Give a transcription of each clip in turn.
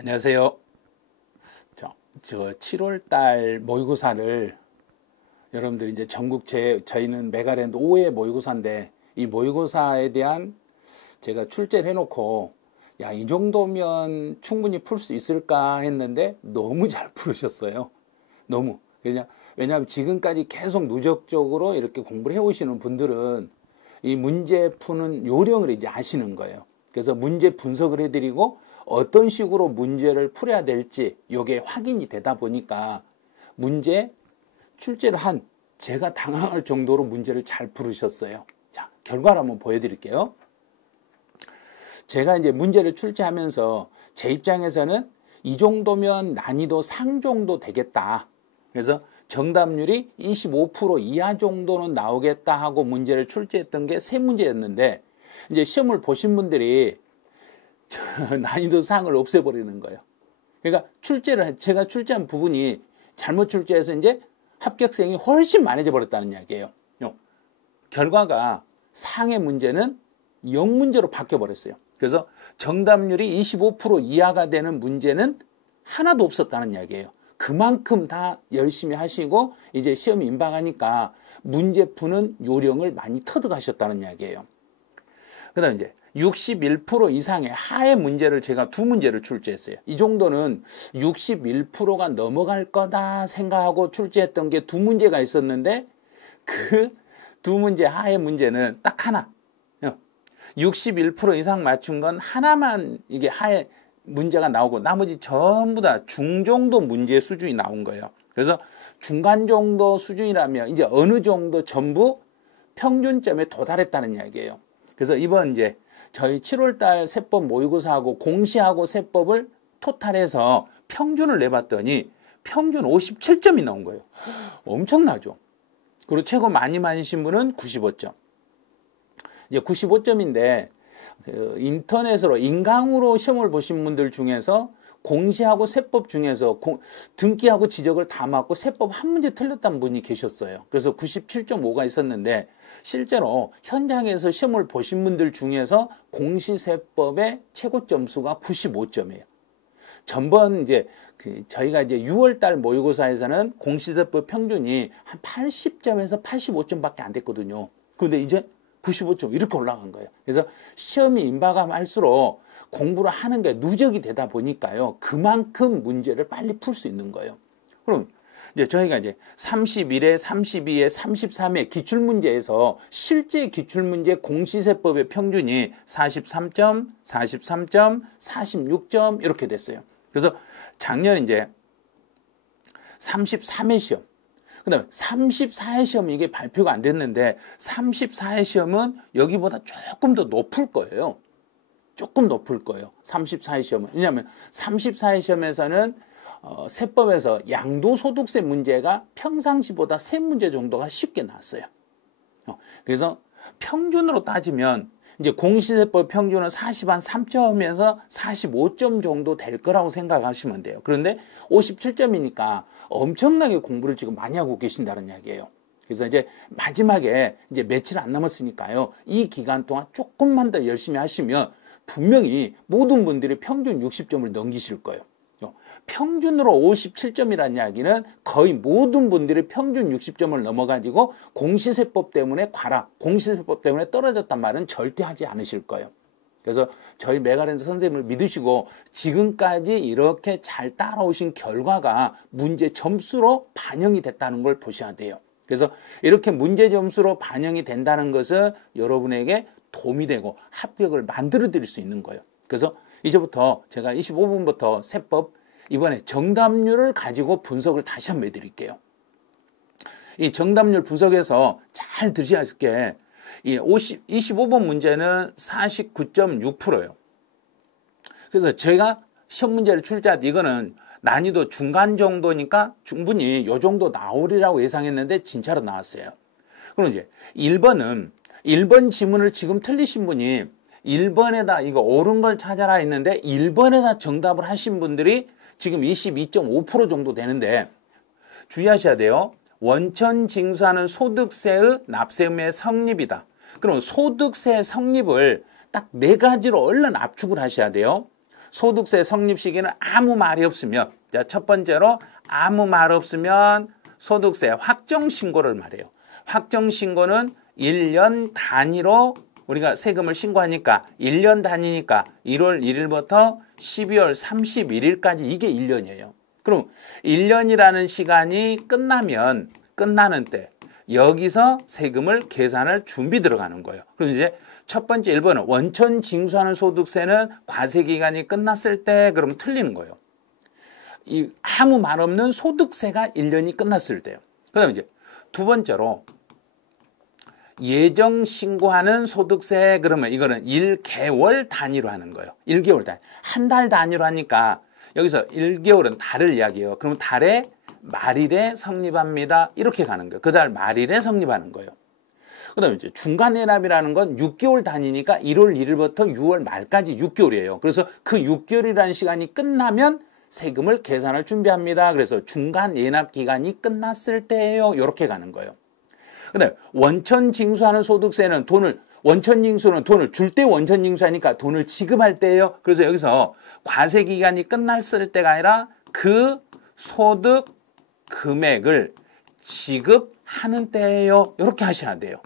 안녕하세요. 저 7월 달 모의고사를 여러분들이 이제 저희는 메가랜드 5회 모의고사인데 이 모의고사에 대한 제가 출제를 해놓고 야, 이 정도면 충분히 풀 수 있을까 했는데 너무 잘 풀으셨어요. 너무. 왜냐하면 지금까지 계속 누적적으로 이렇게 공부를 해오시는 분들은 이 문제 푸는 요령을 이제 아시는 거예요. 그래서 문제 분석을 해드리고 어떤 식으로 문제를 풀어야 될지 이게 확인이 되다 보니까 문제 출제를 한 제가 당황할 정도로 문제를 잘 풀으셨어요. 자, 결과를 한번 보여드릴게요. 제가 이제 문제를 출제하면서 제 입장에서는 이 정도면 난이도 상 정도 되겠다. 그래서 정답률이 25% 이하 정도는 나오겠다 하고 문제를 출제했던 게 세 문제였는데 이제 시험을 보신 분들이 난이도 상을 없애버리는 거예요. 그러니까 제가 출제한 부분이 잘못 출제해서 이제 합격생이 훨씬 많아져 버렸다는 이야기예요. 결과가 상의 문제는 0문제로 바뀌어 버렸어요. 그래서 정답률이 25% 이하가 되는 문제는 하나도 없었다는 이야기예요. 그만큼 다 열심히 하시고 이제 시험이 임박하니까 문제 푸는 요령을 많이 터득하셨다는 이야기예요. 그 다음에 이제 61% 이상의 하의 문제를 제가 두 문제를 출제했어요. 이 정도는 61%가 넘어갈 거다 생각하고 출제했던 게 두 문제가 있었는데 그 두 문제 하의 문제는 딱 하나. 61% 이상 맞춘 건 하나만 이게 하의 문제가 나오고 나머지 전부 다 중정도 문제 수준이 나온 거예요. 그래서 중간 정도 수준이라면 이제 어느 정도 전부 평균점에 도달했다는 이야기예요. 그래서 이번 이제 저희 7월달 세법 모의고사하고 공시하고 세법을 토탈해서 평균을 내봤더니 평균 57점이 나온 거예요. 엄청나죠. 그리고 최고 많이 맞으신 분은 95점. 이제 95점인데 인터넷으로 인강으로 시험을 보신 분들 중에서 공시하고 세법 중에서 등기하고 지적을 다 맞고 세법 한 문제 틀렸다는 분이 계셨어요. 그래서 97.5가 있었는데 실제로 현장에서 시험을 보신 분들 중에서 공시세법의 최고 점수가 95점이에요. 전번 이제 저희가 이제 6월달 모의고사에서는 공시세법 평균이 한 80점에서 85점밖에 안 됐거든요. 그런데 이제 95점 이렇게 올라간 거예요. 그래서 시험이 임박할수록 공부를 하는 게 누적이 되다 보니까요. 그만큼 문제를 빨리 풀 수 있는 거예요. 그럼 이제 저희가 이제 31회, 32회, 33회 기출문제에서 실제 기출문제 공시세법의 평균이 43점, 43점, 46점 이렇게 됐어요. 그래서 작년 이제 33회 시험, 그 다음에 34회 시험 이게 발표가 안 됐는데 34회 시험은 여기보다 조금 더 높을 거예요. 조금 높을 거예요. 34회 시험은. 왜냐하면 34회 시험에서는 세법에서 양도소득세 문제가 평상시보다 3문제 정도가 쉽게 나왔어요. 그래서 평균으로 따지면 이제 공시세법 평균은 43점에서 45점 정도 될 거라고 생각하시면 돼요. 그런데 57점이니까 엄청나게 공부를 지금 많이 하고 계신다는 이야기예요. 그래서 이제 마지막에 이제 며칠 안 남았으니까요. 이 기간 동안 조금만 더 열심히 하시면 분명히 모든 분들이 평균 60점을 넘기실 거예요. 평균으로 57점이라는 이야기는 거의 모든 분들이 평균 60점을 넘어가지고 공시세법 때문에 공시세법 때문에 떨어졌단 말은 절대 하지 않으실 거예요. 그래서 저희 메가랜드 선생님을 믿으시고 지금까지 이렇게 잘 따라오신 결과가 문제 점수로 반영이 됐다는 걸 보셔야 돼요. 그래서 이렇게 문제 점수로 반영이 된다는 것은 여러분에게 도움이 되고 합격을 만들어 드릴 수 있는 거예요. 그래서 이제부터 제가 25분부터 세법 이번에 정답률을 가지고 분석을 다시 한번 해드릴게요. 이 정답률 분석에서 잘 들으셔야 할 게 이 25번 문제는 49.6%예요. 그래서 제가 시험 문제를 출제할 때 이거는 난이도 중간 정도니까 충분히 이 정도 나오리라고 예상했는데 진짜로 나왔어요. 그럼 이제 1번 지문을 지금 틀리신 분이 1번에다 이거 옳은 걸 찾아라 했는데 1번에다 정답을 하신 분들이 지금 22.5% 정도 되는데 주의하셔야 돼요. 원천 징수하는 소득세의 납세의무의 성립이다. 그럼 소득세 성립을 딱 4가지로 얼른 압축을 하셔야 돼요. 소득세 성립 시기는 아무 말이 없으면, 자, 첫 번째로 아무 말 없으면 소득세 확정 신고를 말해요. 확정 신고는 1년 단위로 우리가 세금을 신고하니까 1년 단위니까 1월 1일부터 12월 31일까지 이게 1년이에요. 그럼 1년이라는 시간이 끝나면 끝나는 때 여기서 세금을 계산할 준비 들어가는 거예요. 그럼 이제 첫 번째 1번은 원천 징수하는 소득세는 과세 기간이 끝났을 때 그러면 틀리는 거예요. 이 아무 말 없는 소득세가 1년이 끝났을 때요. 그다음에 이제 두 번째로 예정 신고하는 소득세 그러면 이거는 1개월 단위로 하는 거예요. 1개월 단위. 한 달 단위로 하니까 여기서 1개월은 달을 이야기해요. 그러면 달에 말일에 성립합니다. 이렇게 가는 거예요. 그 달 말일에 성립하는 거예요. 그 다음에 이제 중간연납이라는 건 6개월 단위니까 1월 1일부터 6월 말까지 6개월이에요. 그래서 그 6개월이라는 시간이 끝나면 세금을 계산할 준비합니다. 그래서 중간연납 기간이 끝났을 때예요. 이렇게 가는 거예요. 그 다음에 원천징수하는 소득세는 원천징수는 돈을 줄 때 원천징수하니까 돈을 지급할 때예요. 그래서 여기서 과세 기간이 끝났을 때가 아니라 그 소득 금액을 지급하는 때예요. 이렇게 하셔야 돼요.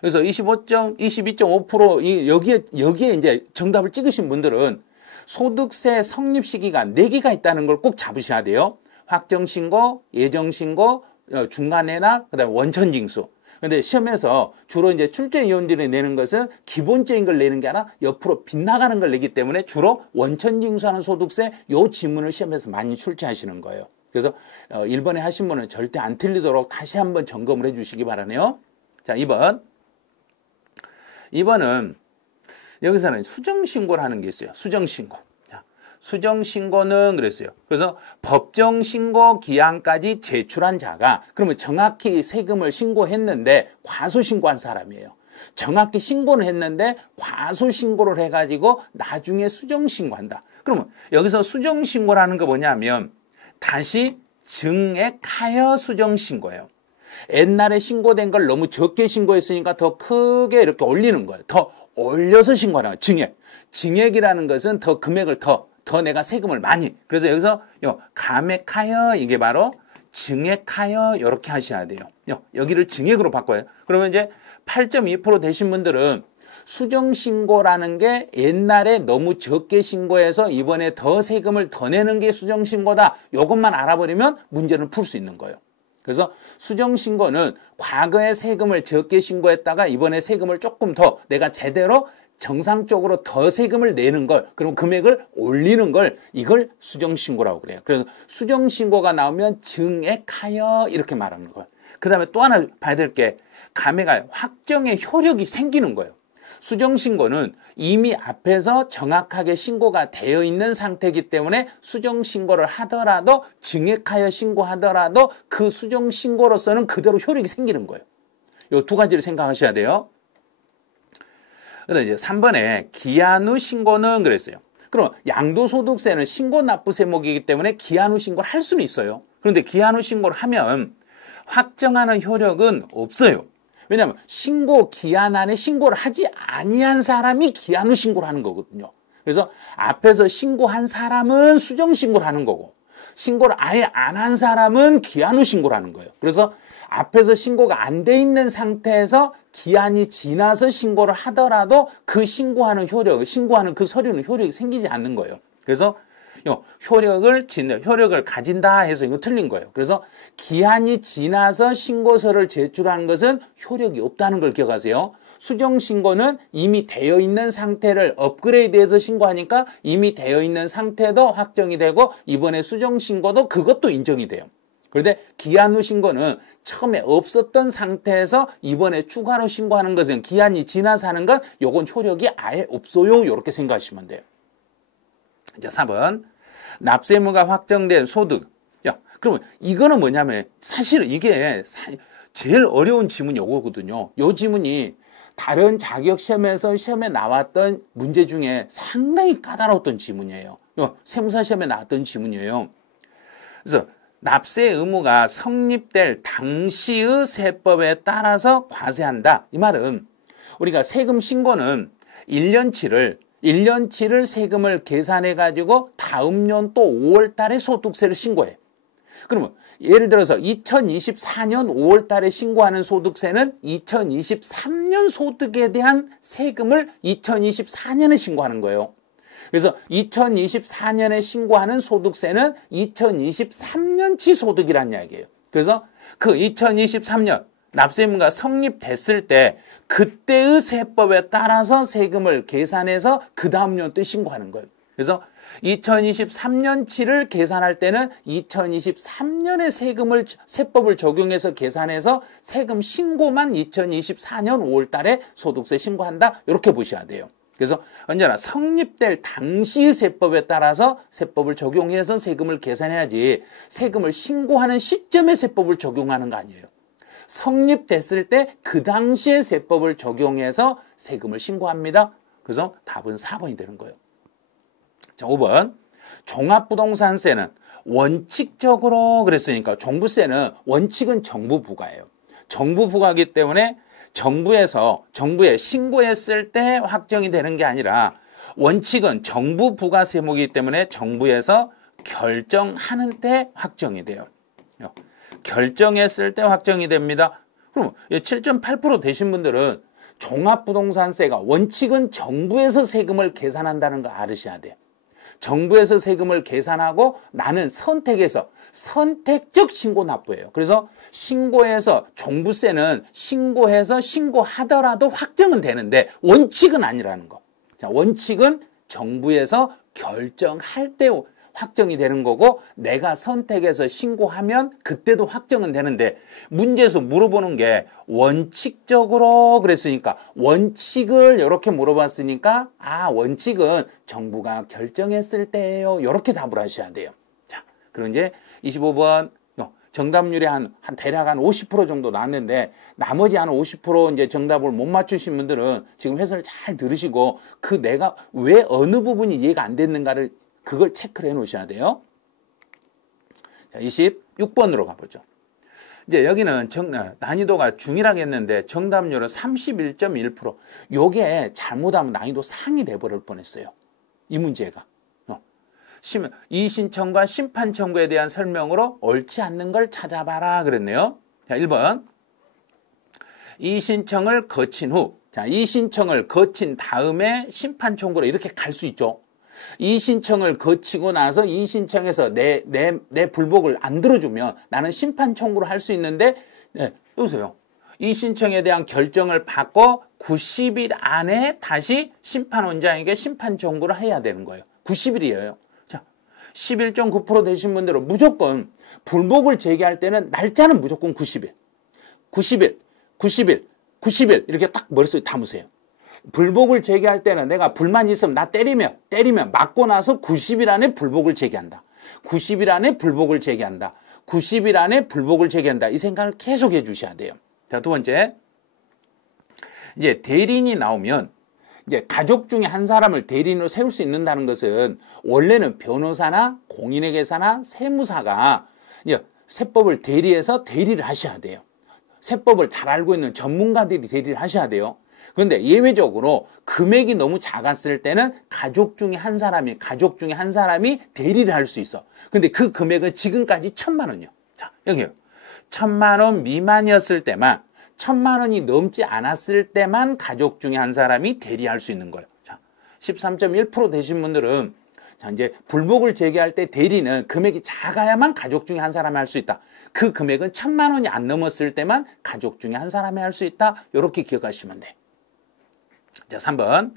그래서 22.5% 여기에 이제 정답을 찍으신 분들은 소득세 성립 시기가 4개가 있다는 걸 꼭 잡으셔야 돼요. 확정신고, 예정신고, 중간연납, 그다음에 원천징수. 근데 시험에서 주로 이제 출제위원들이 내는 것은 기본적인 걸 내는 게 아니라 옆으로 빗나가는 걸 내기 때문에 주로 원천징수하는 소득세 요 지문을 시험에서 많이 출제하시는 거예요. 그래서 1번에 하신 분은 절대 안 틀리도록 다시 한번 점검을 해 주시기 바라네요. 자, 2번은 여기서는 수정신고를 하는 게 있어요. 수정신고. 수정신고는 그랬어요. 그래서 법정신고 기한까지 제출한 자가 그러면 정확히 세금을 신고했는데 과소신고한 사람이에요. 정확히 신고는 했는데 과소신고를 해가지고 나중에 수정신고한다. 그러면 여기서 수정신고라는 거 뭐냐면 다시 증액하여 수정신고예요. 옛날에 신고된 걸 너무 적게 신고했으니까 더 크게 이렇게 올리는 거예요. 더 올려서 신고하는 거예요. 증액. 증액이라는 것은 더 금액을 더 내가 세금을 많이. 그래서 여기서 감액하여 이게 바로 증액하여 이렇게 하셔야 돼요. 여기를 증액으로 바꿔요. 그러면 이제 8.2% 되신 분들은 수정신고라는 게 옛날에 너무 적게 신고해서 이번에 더 세금을 더 내는 게 수정신고다. 이것만 알아버리면 문제를 풀 수 있는 거예요. 그래서 수정신고는 과거에 세금을 적게 신고했다가 이번에 세금을 조금 더 내가 제대로 정상적으로 더 세금을 내는 걸, 그럼 금액을 올리는 걸, 이걸 수정신고라고 그래요. 그래서 수정신고가 나오면 증액하여 이렇게 말하는 거예요. 그 다음에 또 하나 봐야 될 게 감액하여 확정의 효력이 생기는 거예요. 수정신고는 이미 앞에서 정확하게 신고가 되어 있는 상태이기 때문에 수정신고를 하더라도 증액하여 신고하더라도 그 수정신고로서는 그대로 효력이 생기는 거예요. 이 두 가지를 생각하셔야 돼요. 그다음에 이제 3번에 기한 후 신고는 그랬어요. 그럼 양도소득세는 신고납부 세목이기 때문에 기한 후 신고를 할 수는 있어요. 그런데 기한 후 신고를 하면 확정하는 효력은 없어요. 왜냐하면 신고 기한 안에 신고를 하지 아니한 사람이 기한 후 신고를 하는 거거든요. 그래서 앞에서 신고한 사람은 수정신고를 하는 거고 신고를 아예 안 한 사람은 기한 후 신고를 하는 거예요. 그래서 앞에서 신고가 안 돼 있는 상태에서 기한이 지나서 신고를 하더라도 그 신고하는 그 서류는 효력이 생기지 않는 거예요. 그래서 효력을 가진다 해서 이거 틀린 거예요. 그래서 기한이 지나서 신고서를 제출하는 것은 효력이 없다는 걸 기억하세요. 수정신고는 이미 되어 있는 상태를 업그레이드해서 신고하니까 이미 되어 있는 상태도 확정이 되고 이번에 수정신고도 그것도 인정이 돼요. 그런데 기한 후 신고는 처음에 없었던 상태에서 이번에 추가로 신고하는 것은 기한이 지나서 하는 건 요건 효력이 아예 없어요. 이렇게 생각하시면 돼요. 이제 4번 납세 의무가 확정된 소득. 그러면 이거는 뭐냐면 사실 이게 제일 어려운 지문이 요거거든요. 요 지문이 다른 자격시험에서 시험에 나왔던 문제 중에 상당히 까다로웠던 지문이에요. 세무사 시험에 나왔던 지문이에요. 그래서 납세 의무가 성립될 당시의 세법에 따라서 과세한다. 이 말은 우리가 세금 신고는 1년치를 1년치를 세금을 계산해 가지고 다음 년 또 5월 달에 소득세를 신고해. 그러면 예를 들어서 2024년 5월 달에 신고하는 소득세는 2023년 소득에 대한 세금을 2024년에 신고하는 거예요. 그래서 2024년에 신고하는 소득세는 2023년치 소득이란 이야기예요. 그래서 그 2023년 납세의무가 성립됐을 때 그때의 세법에 따라서 세금을 계산해서 그 다음 년도에 신고하는 거예요. 그래서 2023년치를 계산할 때는 2023년의 세법을 적용해서 계산해서 세금 신고만 2024년 5월 달에 소득세 신고한다. 이렇게 보셔야 돼요. 그래서 언제나 성립될 당시의 세법에 따라서 세법을 적용해서 세금을 계산해야지 세금을 신고하는 시점에 세법을 적용하는 거 아니에요. 성립됐을 때 그 당시의 세법을 적용해서 세금을 신고합니다. 그래서 답은 4번이 되는 거예요. 자, 5번. 종합부동산세는 원칙적으로 그랬으니까 종부세는 원칙은 정부 부과예요. 정부 부과이기 때문에 정부에 신고했을 때 확정이 되는 게 아니라 원칙은 정부 부과 세목이기 때문에 정부에서 결정하는 때 확정이 돼요. 결정했을 때 확정이 됩니다. 그럼 7.8% 되신 분들은 종합부동산세가 원칙은 정부에서 세금을 계산한다는 거 알으셔야 돼요. 정부에서 세금을 계산하고 나는 선택적 신고 납부예요. 그래서 신고해서 종부세는 신고하더라도 확정은 되는데 원칙은 아니라는 거. 자, 원칙은 정부에서 결정할 때 확정이 되는 거고 내가 선택해서 신고하면 그때도 확정은 되는데 문제에서 물어보는 게 원칙적으로 그랬으니까 원칙을 이렇게 물어봤으니까 원칙은 정부가 결정했을 때예요. 이렇게 답을 하셔야 돼요. 자, 그럼 이제 25번 정답률이 대략 한 50% 정도 나왔는데 나머지 한 50% 이제 정답을 못 맞추신 분들은 지금 해설을 잘 들으시고 내가 왜 어느 부분이 이해가 안 됐는가를 그걸 체크를 해 놓으셔야 돼요. 자, 26번으로 가보죠. 이제 여기는 난이도가 중이라고 했는데 정답률은 31.1%. 요게 잘못하면 난이도 상이 돼버릴 뻔했어요. 이 문제가. 이의신청과 심판청구에 대한 설명으로 옳지 않는 걸 찾아봐라 그랬네요. 자, 1번. 이의신청을 거친 후, 이의신청을 거친 다음에 심판청구로 이렇게 갈 수 있죠. 이의신청을 거치고 나서 이의신청에서 내 불복을 안 들어주면 나는 심판 청구를 할 수 있는데 여보세요. 이의신청에 대한 결정을 받고 90일 안에 다시 심판원장에게 심판 청구를 해야 되는 거예요. 90일이에요. 자, 11.9% 되신 분들은 무조건 불복을 제기할 때는 날짜는 무조건 90일. 90일 이렇게 딱 머릿속에 담으세요. 불복을 제기할 때는 내가 불만이 있으면 나 때리면 맞고 나서 90일 안에 불복을 제기한다. 90일 안에 불복을 제기한다. 90일 안에 불복을 제기한다. 이 생각을 계속 해주셔야 돼요. 자, 두 번째. 이제 대리인이 나오면 이제 가족 중에 한 사람을 대리인으로 세울 수 있는다는 것은 원래는 변호사나 공인회계사나 세무사가 이제 세법을 대리해서 대리를 하셔야 돼요. 세법을 잘 알고 있는 전문가들이 대리를 하셔야 돼요. 그런데 예외적으로 금액이 너무 작았을 때는 가족 중에 한 사람이 대리를 할 수 있어. 근데 그 금액은 지금까지 1,000만 원이요. 자, 여기요. 1,000만 원 미만이었을 때만, 1,000만 원이 넘지 않았을 때만 가족 중에 한 사람이 대리할 수 있는 거예요. 자, 13.1% 되신 분들은 이제 불복을 제기할 때 대리는 금액이 작아야만 가족 중에 한 사람이 할 수 있다. 그 금액은 1,000만 원이 안 넘었을 때만 가족 중에 한 사람이 할 수 있다. 이렇게 기억하시면 돼. 자, 3번.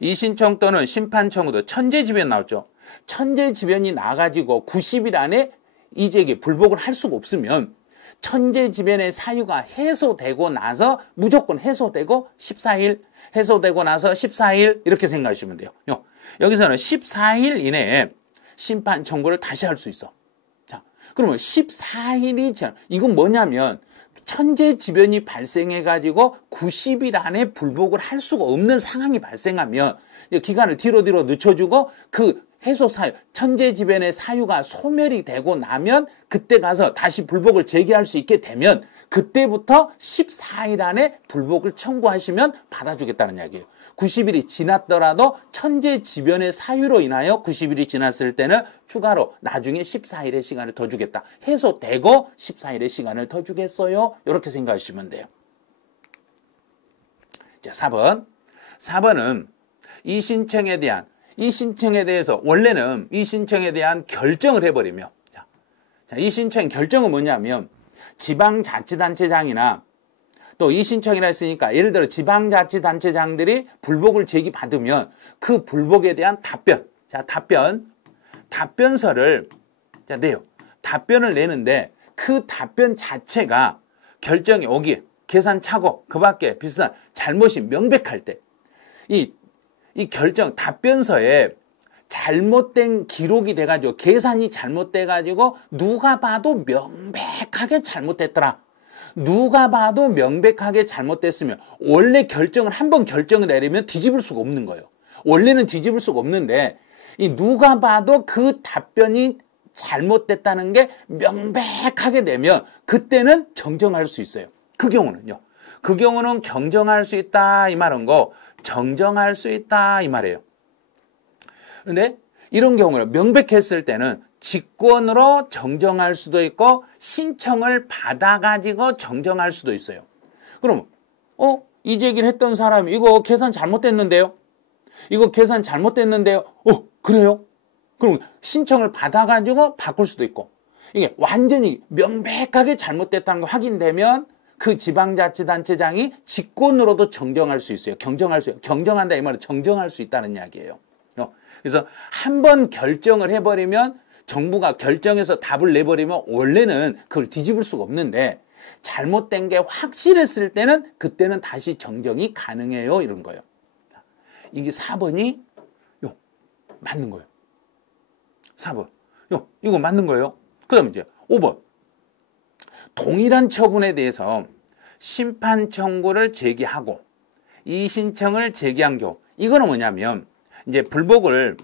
이의신청 또는 심판청구도 천재지변 나왔죠. 천재지변이 나가지고 90일 안에 이재기 불복을 할 수가 없으면 천재지변의 사유가 해소되고 나서 무조건 해소되고 14일, 해소되고 나서 14일 이렇게 생각하시면 돼요. 여기서는 14일 이내에 심판 청구를 다시 할 수 있어. 자, 그러면 14일이 이건 뭐냐면 천재지변이 발생해가지고 90일 안에 불복을 할 수가 없는 상황이 발생하면 기간을 뒤로 늦춰주고 그 해소 사유, 천재지변의 사유가 소멸이 되고 나면 그때 가서 다시 불복을 제기할 수 있게 되면 그때부터 14일 안에 불복을 청구하시면 받아주겠다는 이야기예요. 90일이 지났더라도 천재지변의 사유로 인하여 90일이 지났을 때는 추가로 나중에 14일의 시간을 더 주겠다. 해소되고 14일의 시간을 더 주겠어요. 이렇게 생각하시면 돼요. 자, 4번. 4번은 이 신청에 대해서 원래는 이 신청에 대한 결정을 해버리며, 자, 이 신청 결정은 뭐냐면 지방자치단체장이나 또 이 신청이라 했으니까 예를 들어 지방자치단체장들이 불복을 제기받으면 그 불복에 대한 답변, 자, 답변서를 자, 내요. 답변을 내는데 그 답변 자체가 결정이 오기 계산 착오 그 밖에 비슷한 잘못이 명백할 때 이 결정 답변서에 잘못된 기록이 돼가지고 계산이 잘못돼가지고 누가 봐도 명백하게 잘못됐더라. 누가 봐도 명백하게 잘못됐으면 원래 결정을 한번 결정을 내리면 뒤집을 수가 없는 거예요. 원래는 뒤집을 수가 없는데 이 누가 봐도 그 답변이 잘못됐다는 게 명백하게 되면 그때는 정정할 수 있어요. 그 경우는요. 그 경우는 경정할 수 있다 이 말은 거 정정할 수 있다 이 말이에요. 그런데 이런 경우는 명백했을 때는 직권으로 정정할 수도 있고 신청을 받아가지고 정정할 수도 있어요. 그럼 이 제기를 했던 사람이 이거 계산 잘못됐는데요? 이거 계산 잘못됐는데요? 그래요? 그럼 신청을 받아가지고 바꿀 수도 있고 이게 완전히 명백하게 잘못됐다는 거 확인되면 그 지방자치단체장이 직권으로도 정정할 수 있어요. 경정한다 이 말은 정정할 수 있다는 이야기예요. 그래서 한번 결정을 해버리면 정부가 결정해서 답을 내버리면 원래는 그걸 뒤집을 수가 없는데 잘못된 게 확실했을 때는 그때는 다시 정정이 가능해요. 이런 거예요. 이게 4번이 맞는 거예요. 4번. 이거 맞는 거예요. 그 다음에 이제 5번. 동일한 처분에 대해서 심판 청구를 제기하고 이 신청을 제기한 경우 이거는 뭐냐면 이제 불복을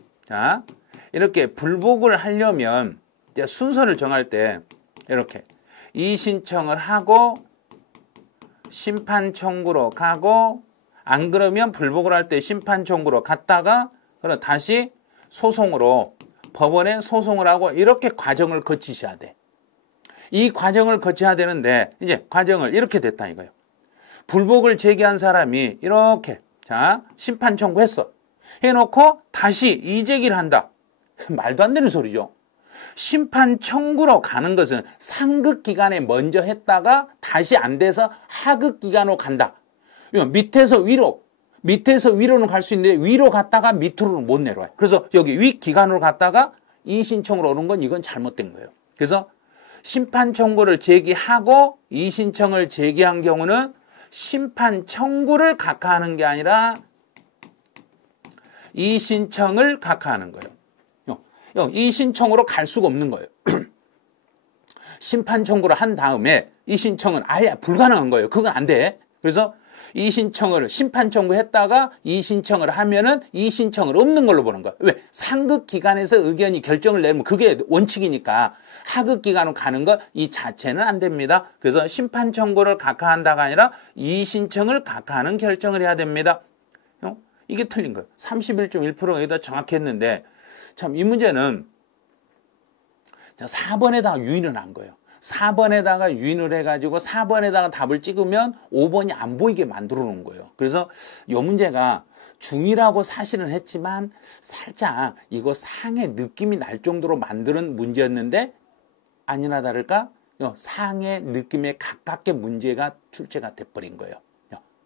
이렇게 불복을 하려면 이제 순서를 정할 때 이렇게 이 신청을 하고 심판 청구로 가고 안 그러면 불복을 할 때 심판 청구로 갔다가 그럼 다시 소송으로 법원에 소송을 하고 이렇게 과정을 거치셔야 돼. 이 과정을 거쳐야 되는데 이제 과정을 이렇게 됐다 이거예요. 불복을 제기한 사람이 이렇게 심판 청구했어. 해놓고 다시 이제기를 한다. 말도 안 되는 소리죠. 심판 청구로 가는 것은 상급 기관에 먼저 했다가 다시 안 돼서 하급 기관으로 간다. 밑에서 위로는 갈 수 있는데 위로 갔다가 밑으로는 못 내려와요. 그래서 여기 위 기관으로 갔다가 이 신청으로 오는 건 이건 잘못된 거예요. 그래서 심판 청구를 제기하고 이 신청을 제기한 경우는 심판 청구를 각하하는 게 아니라 이 신청을 각하하는 거예요. 이 신청으로 갈 수가 없는 거예요. 심판 청구를 한 다음에 이 신청은 아예 불가능한 거예요. 그건 안 돼. 그래서 이 신청을 심판 청구했다가 이 신청을 하면은 이 신청을 없는 걸로 보는 거야. 왜? 상급 기관에서 의견이 결정을 내면 그게 원칙이니까 하급 기관으로 가는 거 이 자체는 안 됩니다. 그래서 심판 청구를 각하한다가 아니라 이 신청을 각하하는 결정을 해야 됩니다. 이게 틀린 거예요. 31.1%가 여기다 정확히 했는데 참 이 문제는 4번에다가 유인을 한 거예요. 4번에다가 유인을 해가지고 4번에다가 답을 찍으면 5번이 안 보이게 만들어 놓은 거예요. 그래서 이 문제가 중이라고 사실은 했지만 살짝 이거 상의 느낌이 날 정도로 만드는 문제였는데 아니나 다를까 상의 느낌에 가깝게 문제가 출제가 돼버린 거예요.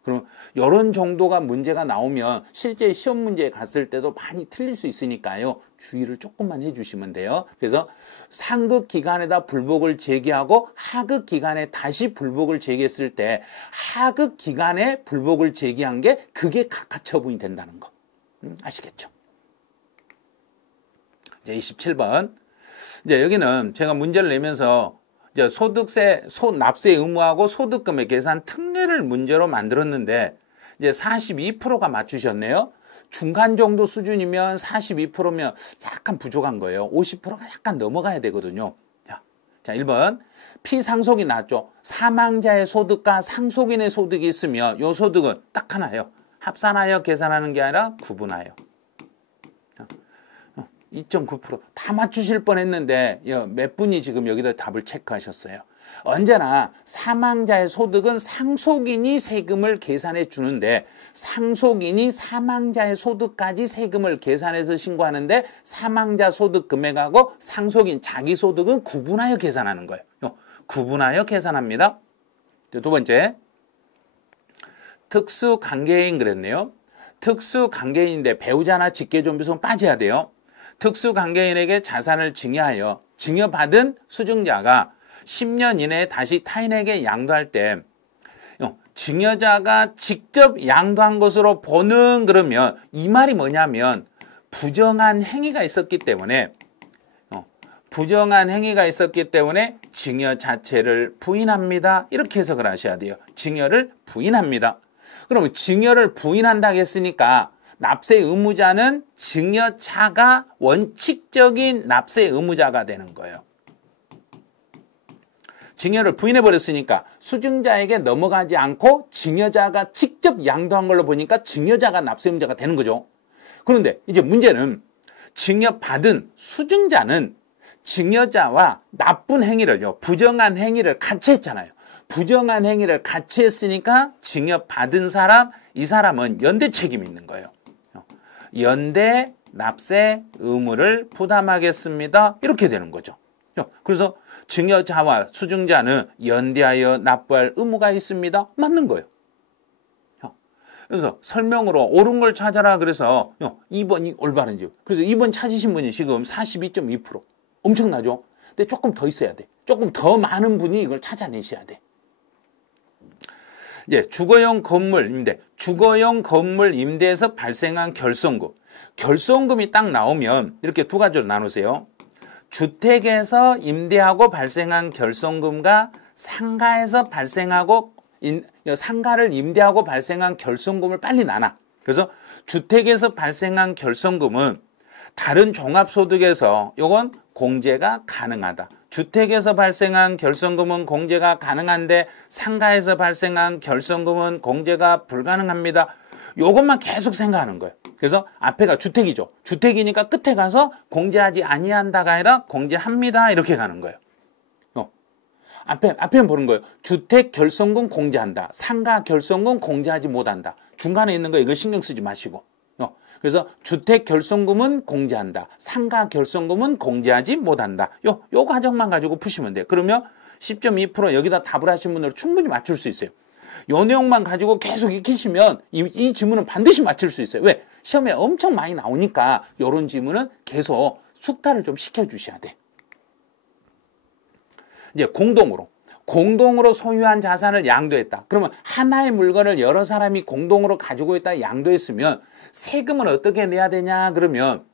그럼 이런 정도가 문제가 나오면 실제 시험 문제에 갔을 때도 많이 틀릴 수 있으니까요. 주의를 조금만 해주시면 돼요. 그래서 상급 기관에다 불복을 제기하고 하급 기관에 다시 불복을 제기했을 때 하급 기관에 불복을 제기한 게 그게 각하처분이 된다는 거. 아시겠죠? 이제 27번. 이제 여기는 제가 문제를 내면서 이제 납세 의무하고 소득금의 계산 특례를 문제로 만들었는데 이제 42%가 맞추셨네요. 중간 정도 수준이면 42%면 약간 부족한 거예요. 50%가 약간 넘어가야 되거든요. 자, 1번. 피상속이 나왔죠. 사망자의 소득과 상속인의 소득이 있으면 요 소득은 딱 하나예요. 합산하여 계산하는 게 아니라 구분하여. 2.9%. 다 맞추실 뻔했는데 몇 분이 지금 여기다 답을 체크하셨어요. 언제나 사망자의 소득은 상속인이 세금을 계산해 주는데 상속인이 사망자의 소득까지 세금을 계산해서 신고하는데 사망자 소득 금액하고 상속인 자기 소득은 구분하여 계산하는 거예요. 구분하여 계산합니다. 두 번째, 특수관계인 그랬네요. 특수관계인인데 배우자나 직계존비속은 빠져야 돼요. 특수관계인에게 자산을 증여하여 증여받은 수증자가 10년 이내에 다시 타인에게 양도할 때 증여자가 직접 양도한 것으로 보는 그러면 이 말이 뭐냐면 부정한 행위가 있었기 때문에 증여 자체를 부인합니다. 이렇게 해석을 하셔야 돼요. 증여를 부인합니다. 그러면 증여를 부인한다고 했으니까 납세 의무자는 증여자가 원칙적인 납세 의무자가 되는 거예요. 증여를 부인해버렸으니까 수증자에게 넘어가지 않고 증여자가 직접 양도한 걸로 보니까 증여자가 납세 의무자가 되는 거죠. 그런데 이제 문제는 증여받은 수증자는 증여자와 나쁜 행위를요, 부정한 행위를 같이 했잖아요. 부정한 행위를 같이 했으니까 증여받은 사람, 이 사람은 연대 책임이 있는 거예요. 연대 납세 의무를 부담하겠습니다. 이렇게 되는 거죠. 그래서 증여자와 수증자는 연대하여 납부할 의무가 있습니다. 맞는 거예요. 그래서 설명으로 옳은 걸 찾아라 그래서 2번이 올바른지. 그래서 2번 찾으신 분이 지금 42.2%. 엄청나죠? 근데 조금 더 있어야 돼. 조금 더 많은 분이 이걸 찾아내셔야 돼. 이제 주거용 건물 임대. 주거용 건물 임대에서 발생한 결손금. 결손금이 딱 나오면 이렇게 두 가지로 나누세요. 주택에서 임대하고 발생한 결손금과 상가에서 발생하고 상가를 임대하고 발생한 결손금을 빨리 나눠. 그래서 주택에서 발생한 결손금은 다른 종합소득에서 요건 공제가 가능하다. 주택에서 발생한 결손금은 공제가 가능한데 상가에서 발생한 결손금은 공제가 불가능합니다. 요것만 계속 생각하는 거예요. 그래서 앞에가 주택이죠. 주택이니까 끝에 가서 공제하지 아니한다가 아니라 공제합니다. 이렇게 가는 거예요. 앞에는 보는 거예요. 주택 결손금 공제한다. 상가 결손금 공제하지 못한다. 중간에 있는 거 이거 신경 쓰지 마시고. 그래서 주택 결손금은 공제한다. 상가 결손금은 공제하지 못한다. 요 과정만 가지고 푸시면 돼요. 그러면 10.2% 여기다 답을 하신 분들 충분히 맞출 수 있어요. 요 내용만 가지고 계속 익히시면 이 지문은 반드시 맞출 수 있어요. 왜? 시험에 엄청 많이 나오니까 이런 지문은 계속 숙달을 좀 시켜주셔야 돼. 이제 공동으로 소유한 자산을 양도했다. 그러면 하나의 물건을 여러 사람이 공동으로 가지고 있다 양도했으면 세금은 어떻게 내야 되냐 그러면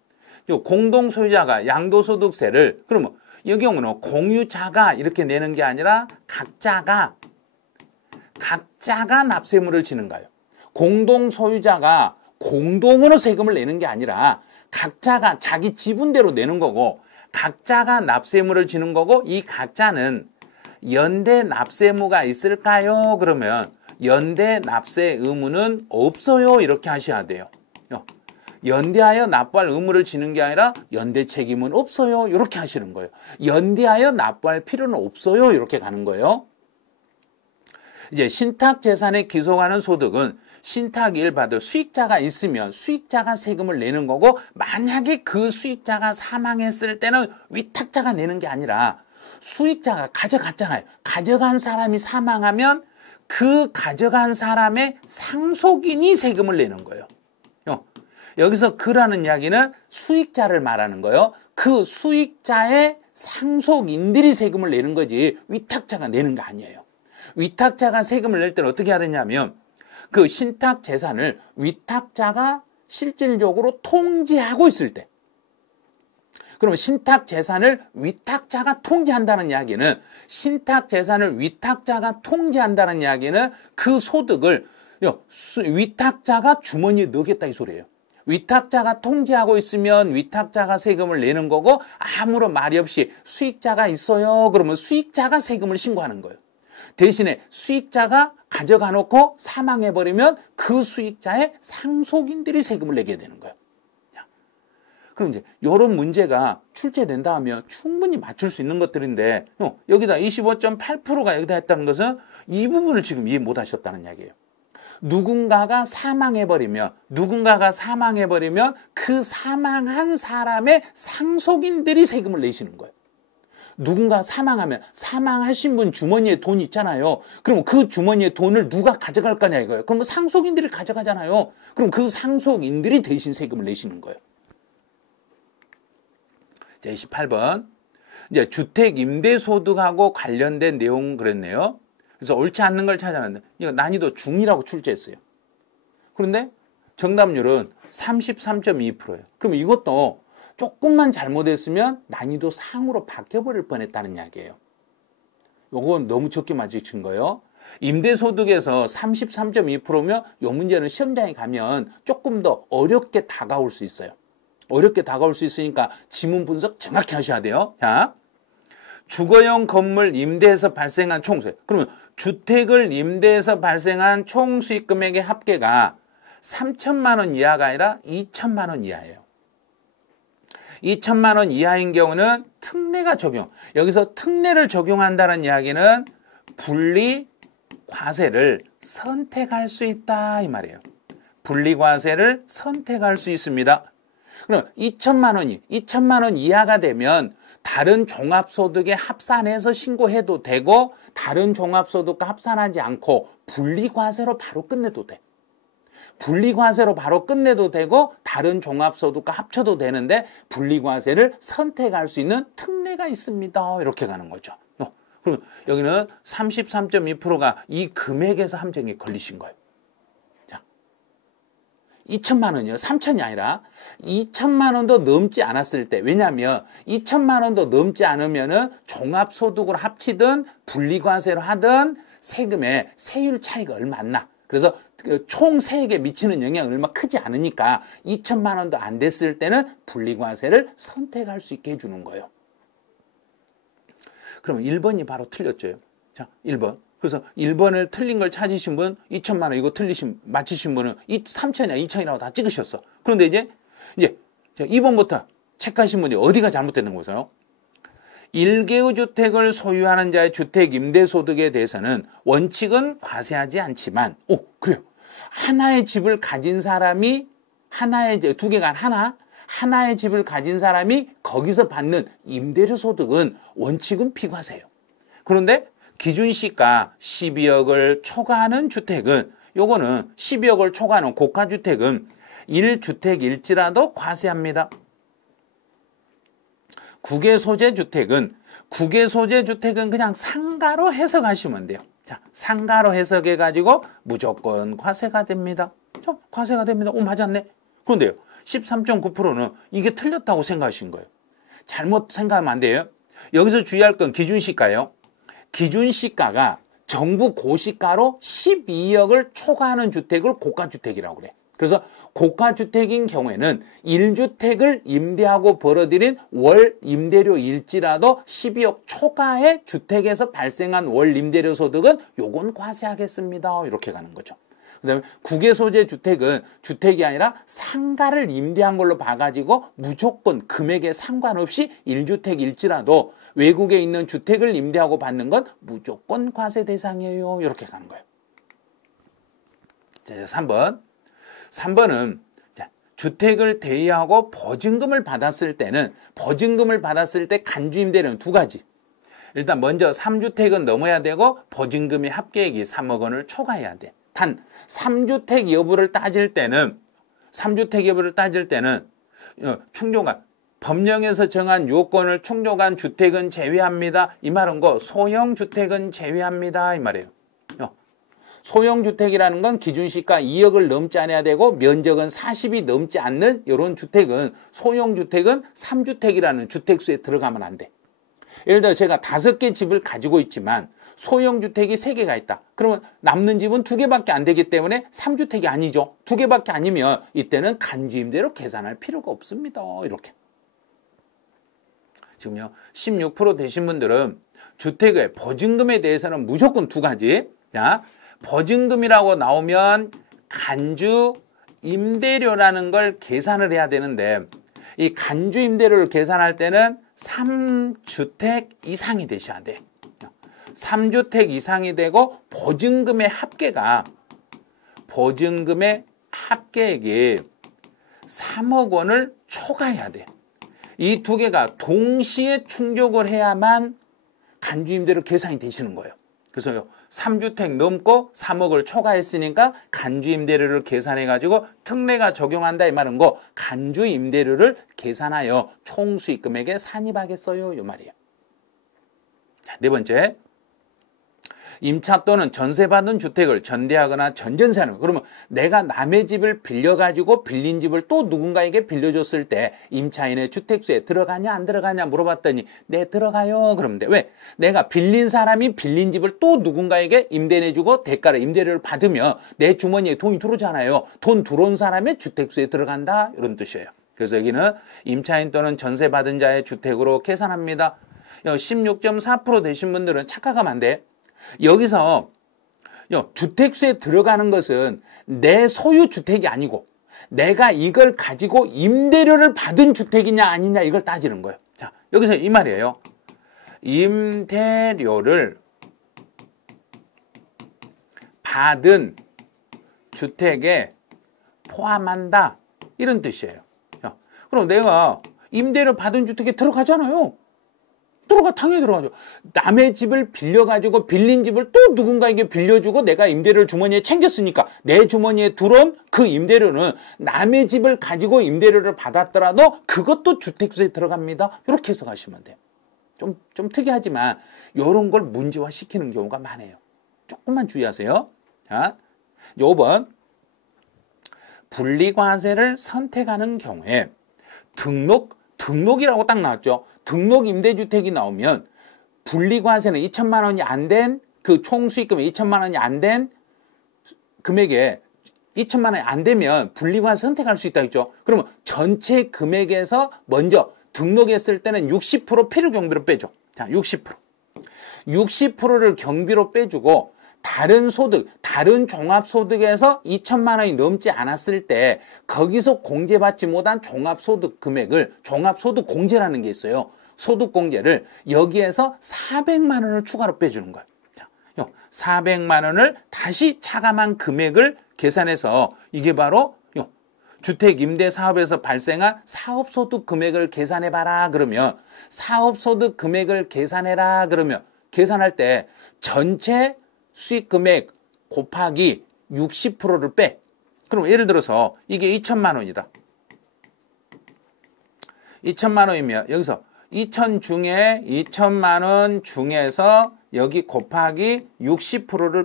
공동 소유자가 양도소득세를 그러면 이 경우는 공유자가 이렇게 내는 게 아니라 각자가 납세의무를 지는 거예요. 공동 소유자가 공동으로 세금을 내는 게 아니라 각자가 자기 지분대로 내는 거고 각자가 납세의무를 지는 거고 이 각자는 연대 납세의무가 있을까요? 그러면 연대 납세 의무는 없어요. 이렇게 하셔야 돼요. 연대하여 납부할 의무를 지는 게 아니라 연대 책임은 없어요. 이렇게 하시는 거예요. 연대하여 납부할 필요는 없어요. 이렇게 가는 거예요. 이제 신탁재산에 기속하는 소득은 신탁일 받을 수익자가 있으면 수익자가 세금을 내는 거고 만약에 그 수익자가 사망했을 때는 위탁자가 내는 게 아니라 수익자가 가져갔잖아요. 가져간 사람이 사망하면 그 가져간 사람의 상속인이 세금을 내는 거예요. 여기서 그라는 이야기는 수익자를 말하는 거예요. 그 수익자의 상속인들이 세금을 내는 거지 위탁자가 내는 거 아니에요. 위탁자가 세금을 낼 때는 어떻게 해야 되냐면 그 신탁 재산을 위탁자가 실질적으로 통지하고 있을 때 그러면 신탁 재산을 위탁자가 통지한다는 이야기는 신탁 재산을 위탁자가 통지한다는 이야기는 그 소득을 위탁자가 주머니에 넣겠다 이 소리예요. 위탁자가 통지하고 있으면 위탁자가 세금을 내는 거고 아무런 말이 없이 수익자가 있어요. 그러면 수익자가 세금을 신고하는 거예요. 대신에 수익자가 가져가 놓고 사망해버리면 그 수익자의 상속인들이 세금을 내게 되는 거예요. 그럼 이제 이런 문제가 출제된다 하면 충분히 맞출 수 있는 것들인데 여기다 25.8%가 여기다 했다는 것은 이 부분을 지금 이해 못 하셨다는 이야기예요. 누군가가 사망해버리면 그 사망한 사람의 상속인들이 세금을 내시는 거예요. 누군가 사망하면 사망하신 분 주머니에 돈 있잖아요. 그럼 그 주머니에 돈을 누가 가져갈 거냐 이거예요. 그럼 상속인들이 가져가잖아요. 그럼 그 상속인들이 대신 세금을 내시는 거예요. 자, 28번. 이제 주택 임대소득하고 관련된 내용 그랬네요. 그래서 옳지 않는 걸 찾아냈는데 이거 난이도 중이라고 출제했어요. 그런데 정답률은 33.2%예요. 그럼 이것도 조금만 잘못했으면 난이도 상으로 바뀌어버릴 뻔했다는 이야기예요. 요건 너무 적게 맞으신 거예요. 임대소득에서 33.2%면 이 문제는 시험장에 가면 조금 더 어렵게 다가올 수 있어요. 어렵게 다가올 수 있으니까 지문 분석 정확히 하셔야 돼요. 자, 주거용 건물 임대에서 발생한 총수익. 그러면 주택을 임대해서 발생한 총수익 금액의 합계가 3천만 원 이하가 아니라 2천만 원 이하예요. 2천만 원 이하인 경우는 특례가 적용. 여기서 특례를 적용한다는 이야기는 분리과세를 선택할 수 있다 이 말이에요. 분리과세를 선택할 수 있습니다. 그럼 2천만 원 이하가 되면 다른 종합소득에 합산해서 신고해도 되고 다른 종합소득과 합산하지 않고 분리과세로 바로 끝내도 돼. 분리과세로 바로 끝내도 되고 다른 종합소득과 합쳐도 되는데 분리과세를 선택할 수 있는 특례가 있습니다. 이렇게 가는 거죠. 그럼 여기는 33.2%가 이 금액에서 함정에 걸리신 거예요. 자, 2천만 원이요. 3천이 아니라 2천만 원도 넘지 않았을 때, 왜냐하면 2천만 원도 넘지 않으면은 종합소득으로 합치든 분리과세로 하든 세금의 세율 차이가 얼마 안 나. 그래서 총 세액에 미치는 영향이 얼마 크지 않으니까 2천만 원도 안 됐을 때는 분리과세를 선택할 수 있게 해주는 거예요. 그러면 1번이 바로 틀렸죠. 자, 1번. 그래서 1번을 틀린 걸 찾으신 분, 2천만 원 이거 맞히신 분은 3천이나 2천이라고 다 찍으셨어. 그런데 이제 2번부터 체크하신 분이 어디가 잘못되는 거죠? 1개의 주택을 소유하는 자의 주택 임대소득에 대해서는 원칙은 과세하지 않지만, 그래요. 하나의 집을 가진 사람이, 두 개가 하나의 집을 가진 사람이 거기서 받는 임대료 소득은 원칙은 비과세예요. 그런데 기준시가 12억을 초과하는 주택은, 요거는 12억을 초과하는 고가주택은 1주택일지라도 과세합니다. 국외소재 주택은 그냥 상가로 해석하시면 돼요. 자, 상가로 해석해가지고 무조건 과세가 됩니다. 과세가 됩니다. 맞았네. 그런데요, 13.9%는 이게 틀렸다고 생각하신 거예요. 잘못 생각하면 안 돼요. 여기서 주의할 건 기준시가예요. 기준시가가 정부 고시가로 12억을 초과하는 주택을 고가주택이라고 그래. 그래서 고가주택인 경우에는 1주택을 임대하고 벌어들인 월 임대료일지라도 12억 초과의 주택에서 발생한 월 임대료 소득은 요건 과세하겠습니다. 이렇게 가는 거죠. 그 다음에 국외소재 주택은 주택이 아니라 상가를 임대한 걸로 봐가지고 무조건 금액에 상관없이 1주택일지라도 외국에 있는 주택을 임대하고 받는 건 무조건 과세 대상이에요. 이렇게 가는 거예요. 자, 3번은 주택을 대여하고 보증금을 받았을 때 간주임대료는 두 가지. 일단 먼저 3주택은 넘어야 되고 보증금의 합계액이 3억 원을 초과해야 돼. 단 3주택 여부를 따질 때는 충족한 법령에서 정한 요건을 충족한 주택은 제외합니다. 이 말은 소형주택은 제외합니다. 이 말이에요. 소형주택이라는 건 기준시가 2억을 넘지 않아야 되고 면적은 40이 넘지 않는 이런 주택은, 소형주택은 3주택이라는 주택수에 들어가면 안 돼. 예를 들어 제가 5개 집을 가지고 있지만 소형 주택이 3개가 있다. 그러면 남는 집은 2개밖에 안 되기 때문에 3주택이 아니죠. 2개밖에 아니면 이때는 간주임대로 계산할 필요가 없습니다. 이렇게. 지금요 16% 되신 분들은 주택의 보증금에 대해서는 무조건 2가지. 자, 보증금이라고 나오면 간주 임대료라는 걸 계산을 해야 되는데 이 간주 임대료를 계산할 때는 3주택 이상이 되셔야 돼. 3주택 이상이 되고 보증금의 합계액이 3억 원을 초과해야 돼. 이 2개가 동시에 충족을 해야만 간주임대료 계산이 되시는 거예요. 그래서 3주택 넘고 3억을 초과했으니까 간주임대료를 계산해가지고 특례가 적용한다 이 말은 거 간주임대료를 계산하여 총수익금액에 산입하겠어요 이 말이에요. 자, 4번째. 임차 또는 전세받은 주택을 전대하거나 전전세하는 거. 그러면 내가 남의 집을 빌려가지고 빌린 집을 또 누군가에게 빌려줬을 때 임차인의 주택수에 들어가냐 안 들어가냐 물어봤더니 네 들어가요. 그러면 돼. 왜? 내가 빌린 사람이 빌린 집을 또 누군가에게 임대내주고 대가로 임대료를 받으면 내 주머니에 돈이 들어오잖아요. 돈 들어온 사람의 주택수에 들어간다 이런 뜻이에요. 그래서 여기는 임차인 또는 전세받은 자의 주택으로 계산합니다. 16.4% 되신 분들은 착각하면 안 돼. 여기서 주택수에 들어가는 것은 내 소유 주택이 아니고 내가 이걸 가지고 임대료를 받은 주택이냐 아니냐 이걸 따지는 거예요. 자, 여기서 이 말이에요. 임대료를 받은 주택에 포함한다 이런 뜻이에요. 자, 그럼 내가 임대료 받은 주택에 들어가잖아요. 당연히 들어가죠. 남의 집을 빌려가지고 빌린 집을 또 누군가에게 빌려주고 내가 임대료를 주머니에 챙겼으니까 내 주머니에 들어온 그 임대료는 남의 집을 가지고 임대료를 받았더라도 그것도 주택수에 들어갑니다. 이렇게 해서 가시면 돼요. 좀 특이하지만 이런 걸 문제화시키는 경우가 많아요. 조금만 주의하세요. 자, 5번. 분리과세를 선택하는 경우에 등록이라고 딱 나왔죠. 등록 임대주택이 나오면 분리과세는 2천만 원이 안 된 그 총수익금에 2천만 원이 안 된 금액에 2천만 원이 안 되면 분리과세 선택할 수 있다 했죠. 그러면 전체 금액에서 먼저 등록했을 때는 60% 필요 경비로 빼줘. 자, 60%. 60%를 경비로 빼주고 다른 소득, 다른 종합소득에서 2천만 원이 넘지 않았을 때 거기서 공제받지 못한 종합소득 금액을 종합소득 공제라는 게 있어요. 소득 공제를 여기에서 400만 원을 추가로 빼주는 거예요. 자, 400만 원을 다시 차감한 금액을 계산해서 이게 바로 주택임대사업에서 발생한 사업소득 금액을 계산해봐라 그러면 사업소득 금액을 계산해라 그러면 계산할 때 전체 수익금액 곱하기 60%를 빼. 그럼 예를 들어서 이게 2천만 원이다. 2천만 원이면 여기서 2천 중에 2천만 원 중에서 여기 곱하기 60%를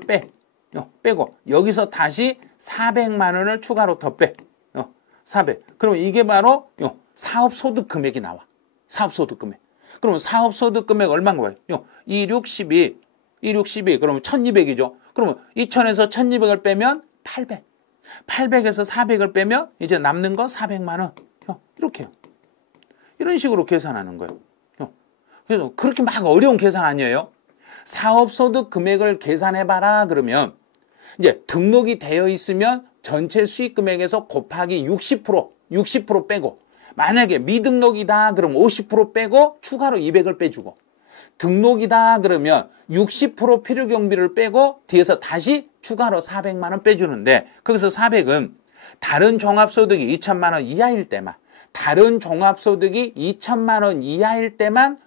빼고 여기서 다시 400만 원을 추가로 더 빼. 400. 그럼 이게 바로 사업소득 금액이 나와. 사업소득 금액. 그럼 사업소득 금액 얼마인가 봐요. 26, 12. 12. 그러면 1200이죠. 그러면 2000에서 1200을 빼면 800. 800에서 400을 빼면 이제 남는 거 400만 원. 이렇게요. 이런 식으로 계산하는 거예요. 그래서 그렇게 막 어려운 계산 아니에요. 사업소득 금액을 계산해봐라 그러면 이제 등록이 되어 있으면 전체 수익금액에서 곱하기 60% 빼고 만약에 미등록이다 그러면 50% 빼고 추가로 200을 빼주고 등록이다 그러면 60% 필요경비를 빼고 뒤에서 다시 추가로 400만 원 빼주는데 거기서 400은 다른 종합소득이 2천만 원 이하일 때만 다른 종합소득이 2천만 원 이하일 때만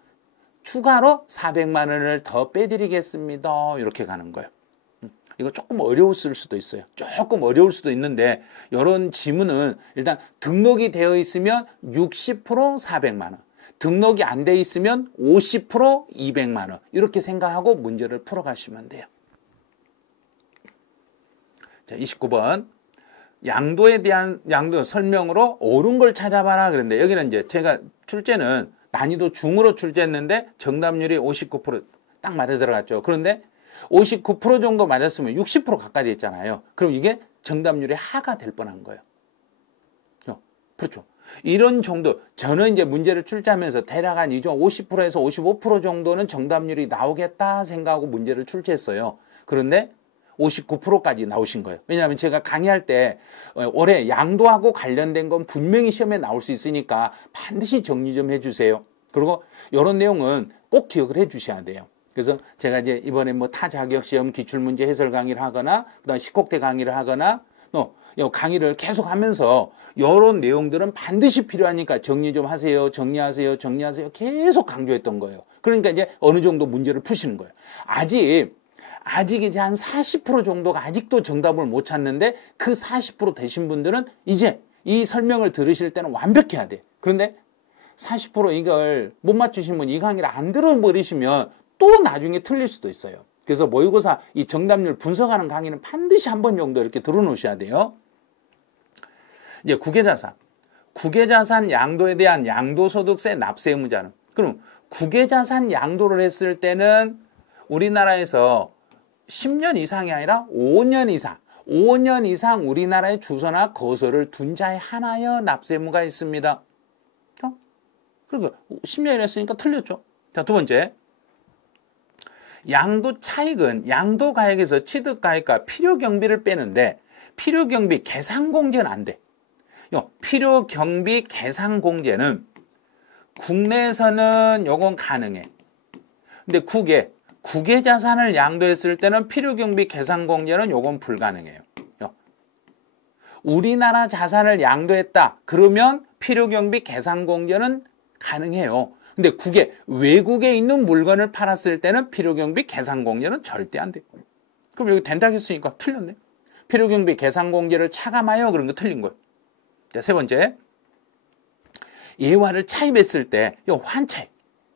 추가로 400만 원을 더 빼드리겠습니다. 이렇게 가는 거예요. 이거 조금 어려웠을 수도 있어요. 조금 어려울 수도 있는데 이런 지문은 일단 등록이 되어 있으면 60% 400만 원. 등록이 안 돼 있으면 50% 200만 원. 이렇게 생각하고 문제를 풀어가시면 돼요. 자, 29번. 양도에 대한 양도 설명으로 옳은 걸 찾아봐라 그랬는데 여기는 이제 제가 출제는 난이도 중으로 출제했는데 정답률이 59% 딱 맞아 들어갔죠. 그런데 59% 정도 맞았으면 60% 가까이 됐잖아요. 그럼 이게 정답률이 하가 될 뻔한 거예요. 그렇죠. 이런 정도, 저는 이제 문제를 출제하면서 대략 한 50%에서 55% 정도는 정답률이 나오겠다 생각하고 문제를 출제했어요. 그런데 59%까지 나오신 거예요. 왜냐하면 제가 강의할 때 올해 양도하고 관련된 건 분명히 시험에 나올 수 있으니까 반드시 정리 좀 해주세요. 그리고 이런 내용은 꼭 기억을 해 주셔야 돼요. 그래서 제가 이제 이번에 뭐 타자격시험 기출문제 해설 강의를 하거나 그다음 10곡대 강의를 하거나 또 강의를 계속 하면서 이런 내용들은 반드시 필요하니까 정리 좀 하세요. 정리하세요. 정리하세요. 계속 강조했던 거예요. 그러니까 이제 어느 정도 문제를 푸시는 거예요. 아직 이제 한 40% 정도가 아직도 정답을 못 찾는데 그 40% 되신 분들은 이제 이 설명을 들으실 때는 완벽해야 돼. 그런데 40% 이걸 못 맞추신 분 이 강의를 안 들어버리시면 또 나중에 틀릴 수도 있어요. 그래서 모의고사 이 정답률 분석하는 강의는 반드시 한 번 정도 이렇게 들어놓으셔야 돼요. 이제 국외자산 양도에 대한 양도소득세 납세 의무자는, 그럼 국외자산 양도를 했을 때는 우리나라에서 10년 이상이 아니라 5년 이상 우리나라에 주소나 거소를 둔 자에 한하여 납세 의무가 있습니다. 그러니까 10년이라 했으니까 틀렸죠. 자, 두 번째. 양도 차익은 양도가액에서 취득가액과 필요경비를 빼는데 필요경비 계산공제는 안 돼. 필요경비 계산공제는 국내에서는 요건 가능해. 근데 국외 자산을 양도했을 때는 필요경비 계산공제는 요건 불가능해요. 우리나라 자산을 양도했다. 그러면 필요경비 계산공제는 가능해요. 근데 외국에 있는 물건을 팔았을 때는 필요경비 계산공제는 절대 안 돼. 그럼 여기 된다고 했으니까 틀렸네. 필요경비 계산공제를 차감하여 그런 거 틀린 거예요. 자, 세 번째. 예화를 차입했을 때 환차익.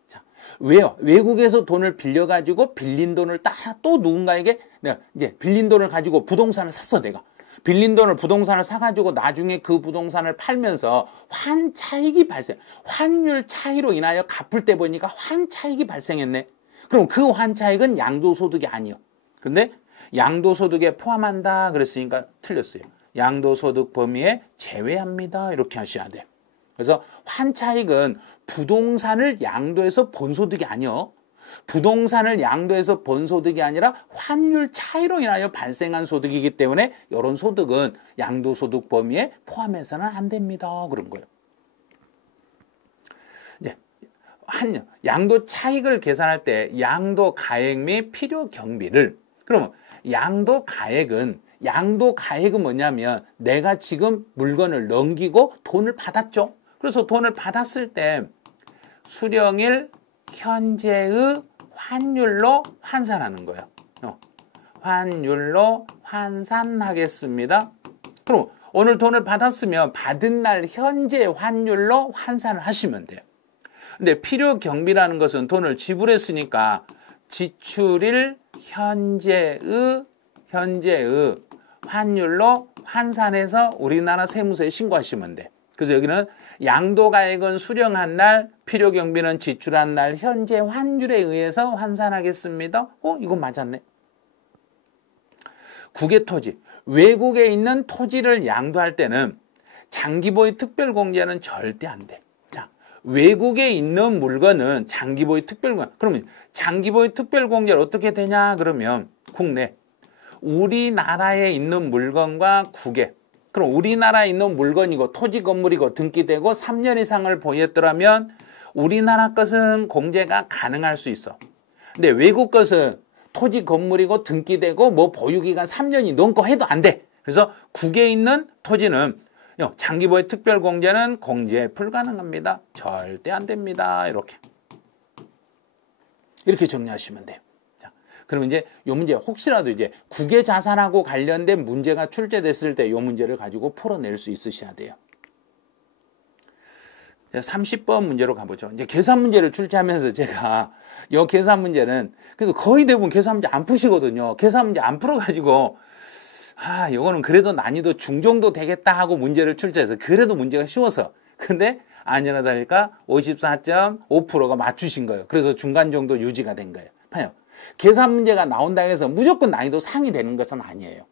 자, 왜요? 외국에서 돈을 빌려가지고 빌린 돈을 또 누군가에게 내가 이제 빌린 돈을 가지고 부동산을 샀어, 내가. 빌린 돈을 부동산을 사가지고 나중에 그 부동산을 팔면서 환차익이 발생, 환율 차이로 인하여 갚을 때 보니까 환차익이 발생했네. 그럼 그 환차익은 양도소득이 아니요. 근데 양도소득에 포함한다 그랬으니까 틀렸어요. 양도소득 범위에 제외합니다. 이렇게 하셔야 돼요. 그래서 환차익은 부동산을 양도해서 본 소득이 아니요. 부동산을 양도해서 번 소득이 아니라 환율 차이로 인하여 발생한 소득이기 때문에 이런 소득은 양도소득 범위에 포함해서는 안 됩니다. 그런 거예요. 이제 양도 차익을 계산할 때 양도 가액 및 필요 경비를, 그러면 양도 가액은 뭐냐면 내가 지금 물건을 넘기고 돈을 받았죠. 그래서 돈을 받았을 때 수령일 현재의 환율로 환산하는 거예요. 환율로 환산하겠습니다. 그럼 오늘 돈을 받았으면 받은 날 현재 환율로 환산을 하시면 돼요. 근데 필요 경비라는 것은 돈을 지불했으니까 지출일 현재의 환율로 환산해서 우리나라 세무서에 신고하시면 돼. 그래서 여기는 양도가액은 수령한 날, 필요경비는 지출한 날 현재 환율에 의해서 환산하겠습니다. 이거 맞았네. 국외토지, 외국에 있는 토지를 양도할 때는 장기보유 특별공제는 절대 안 돼. 자, 외국에 있는 물건은 장기보유 특별공제. 그러면 장기보유 특별공제를 어떻게 되냐? 그러면 국내, 우리나라에 있는 물건과 국외, 그럼 우리나라에 있는 물건이고 토지 건물이고 등기되고 3년 이상을 보유했더라면 우리나라 것은 공제가 가능할 수 있어. 근데 외국 것은 토지 건물이고 등기되고 뭐 보유기간 3년이 넘고 해도 안 돼. 그래서 국외에 있는 토지는 장기보유 특별공제는 공제 불가능합니다. 절대 안 됩니다. 이렇게 정리하시면 돼요. 그러면 이제 이 문제 혹시라도 이제 국외 자산하고 관련된 문제가 출제됐을 때 이 문제를 가지고 풀어낼 수 있으셔야 돼요. 30번 문제로 가보죠. 이제 계산 문제를 출제하면서 제가 이 계산 문제는 그래도 거의 대부분 계산 문제 안 푸시거든요. 계산 문제 안 풀어가지고 이거는 그래도 난이도 중정도 되겠다 하고 문제를 출제해서 그래도 문제가 쉬워서. 근데 아니나 다를까 54.5%가 맞추신 거예요. 그래서 중간 정도 유지가 된 거예요. 봐요. 계산 문제가 나온다고 해서 무조건 난이도 상이 되는 것은 아니에요.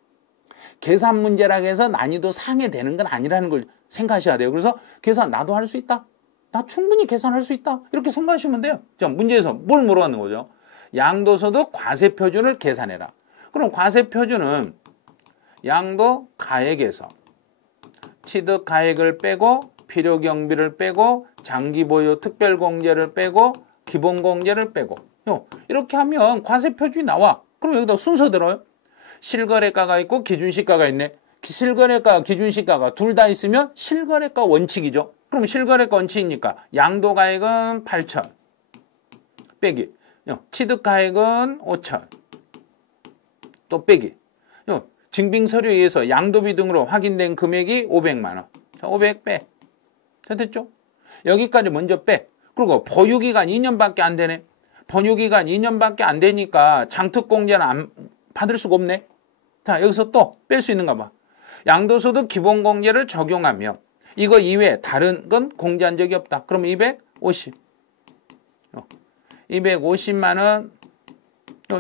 계산 문제라고 해서 난이도 상이 되는 건 아니라는 걸 생각하셔야 돼요. 그래서 계산 나도 할 수 있다. 나 충분히 계산할 수 있다. 이렇게 생각하시면 돼요. 자, 문제에서 뭘 물어봤는 거죠? 양도소득 과세표준을 계산해라. 그럼 과세표준은 양도 가액에서 취득 가액을 빼고 필요경비를 빼고 장기보유 특별공제를 빼고 기본공제를 빼고 이렇게 하면 과세표준이 나와. 그럼 여기다 순서 들어요. 실거래가가 있고 기준시가가 있네. 실거래가 기준시가가 둘 다 있으면 실거래가 원칙이죠. 그럼 실거래가 원칙이니까 양도가액은 8,000 빼기 취득가액은 5,000 또 빼기 증빙서류에 의해서 양도비 등으로 확인된 금액이 500만 원. 자, 500 빼. 자, 됐죠? 여기까지 먼저 빼. 그리고 보유기간 2년밖에 안 되네. 보유기간 2년밖에 안 되니까 장특공제는 받을 수가 없네. 자, 여기서 또 뺄 수 있는가 봐. 양도소득 기본공제를 적용하며 이거 이외에 다른 건 공제한 적이 없다. 그럼 250. 250만 원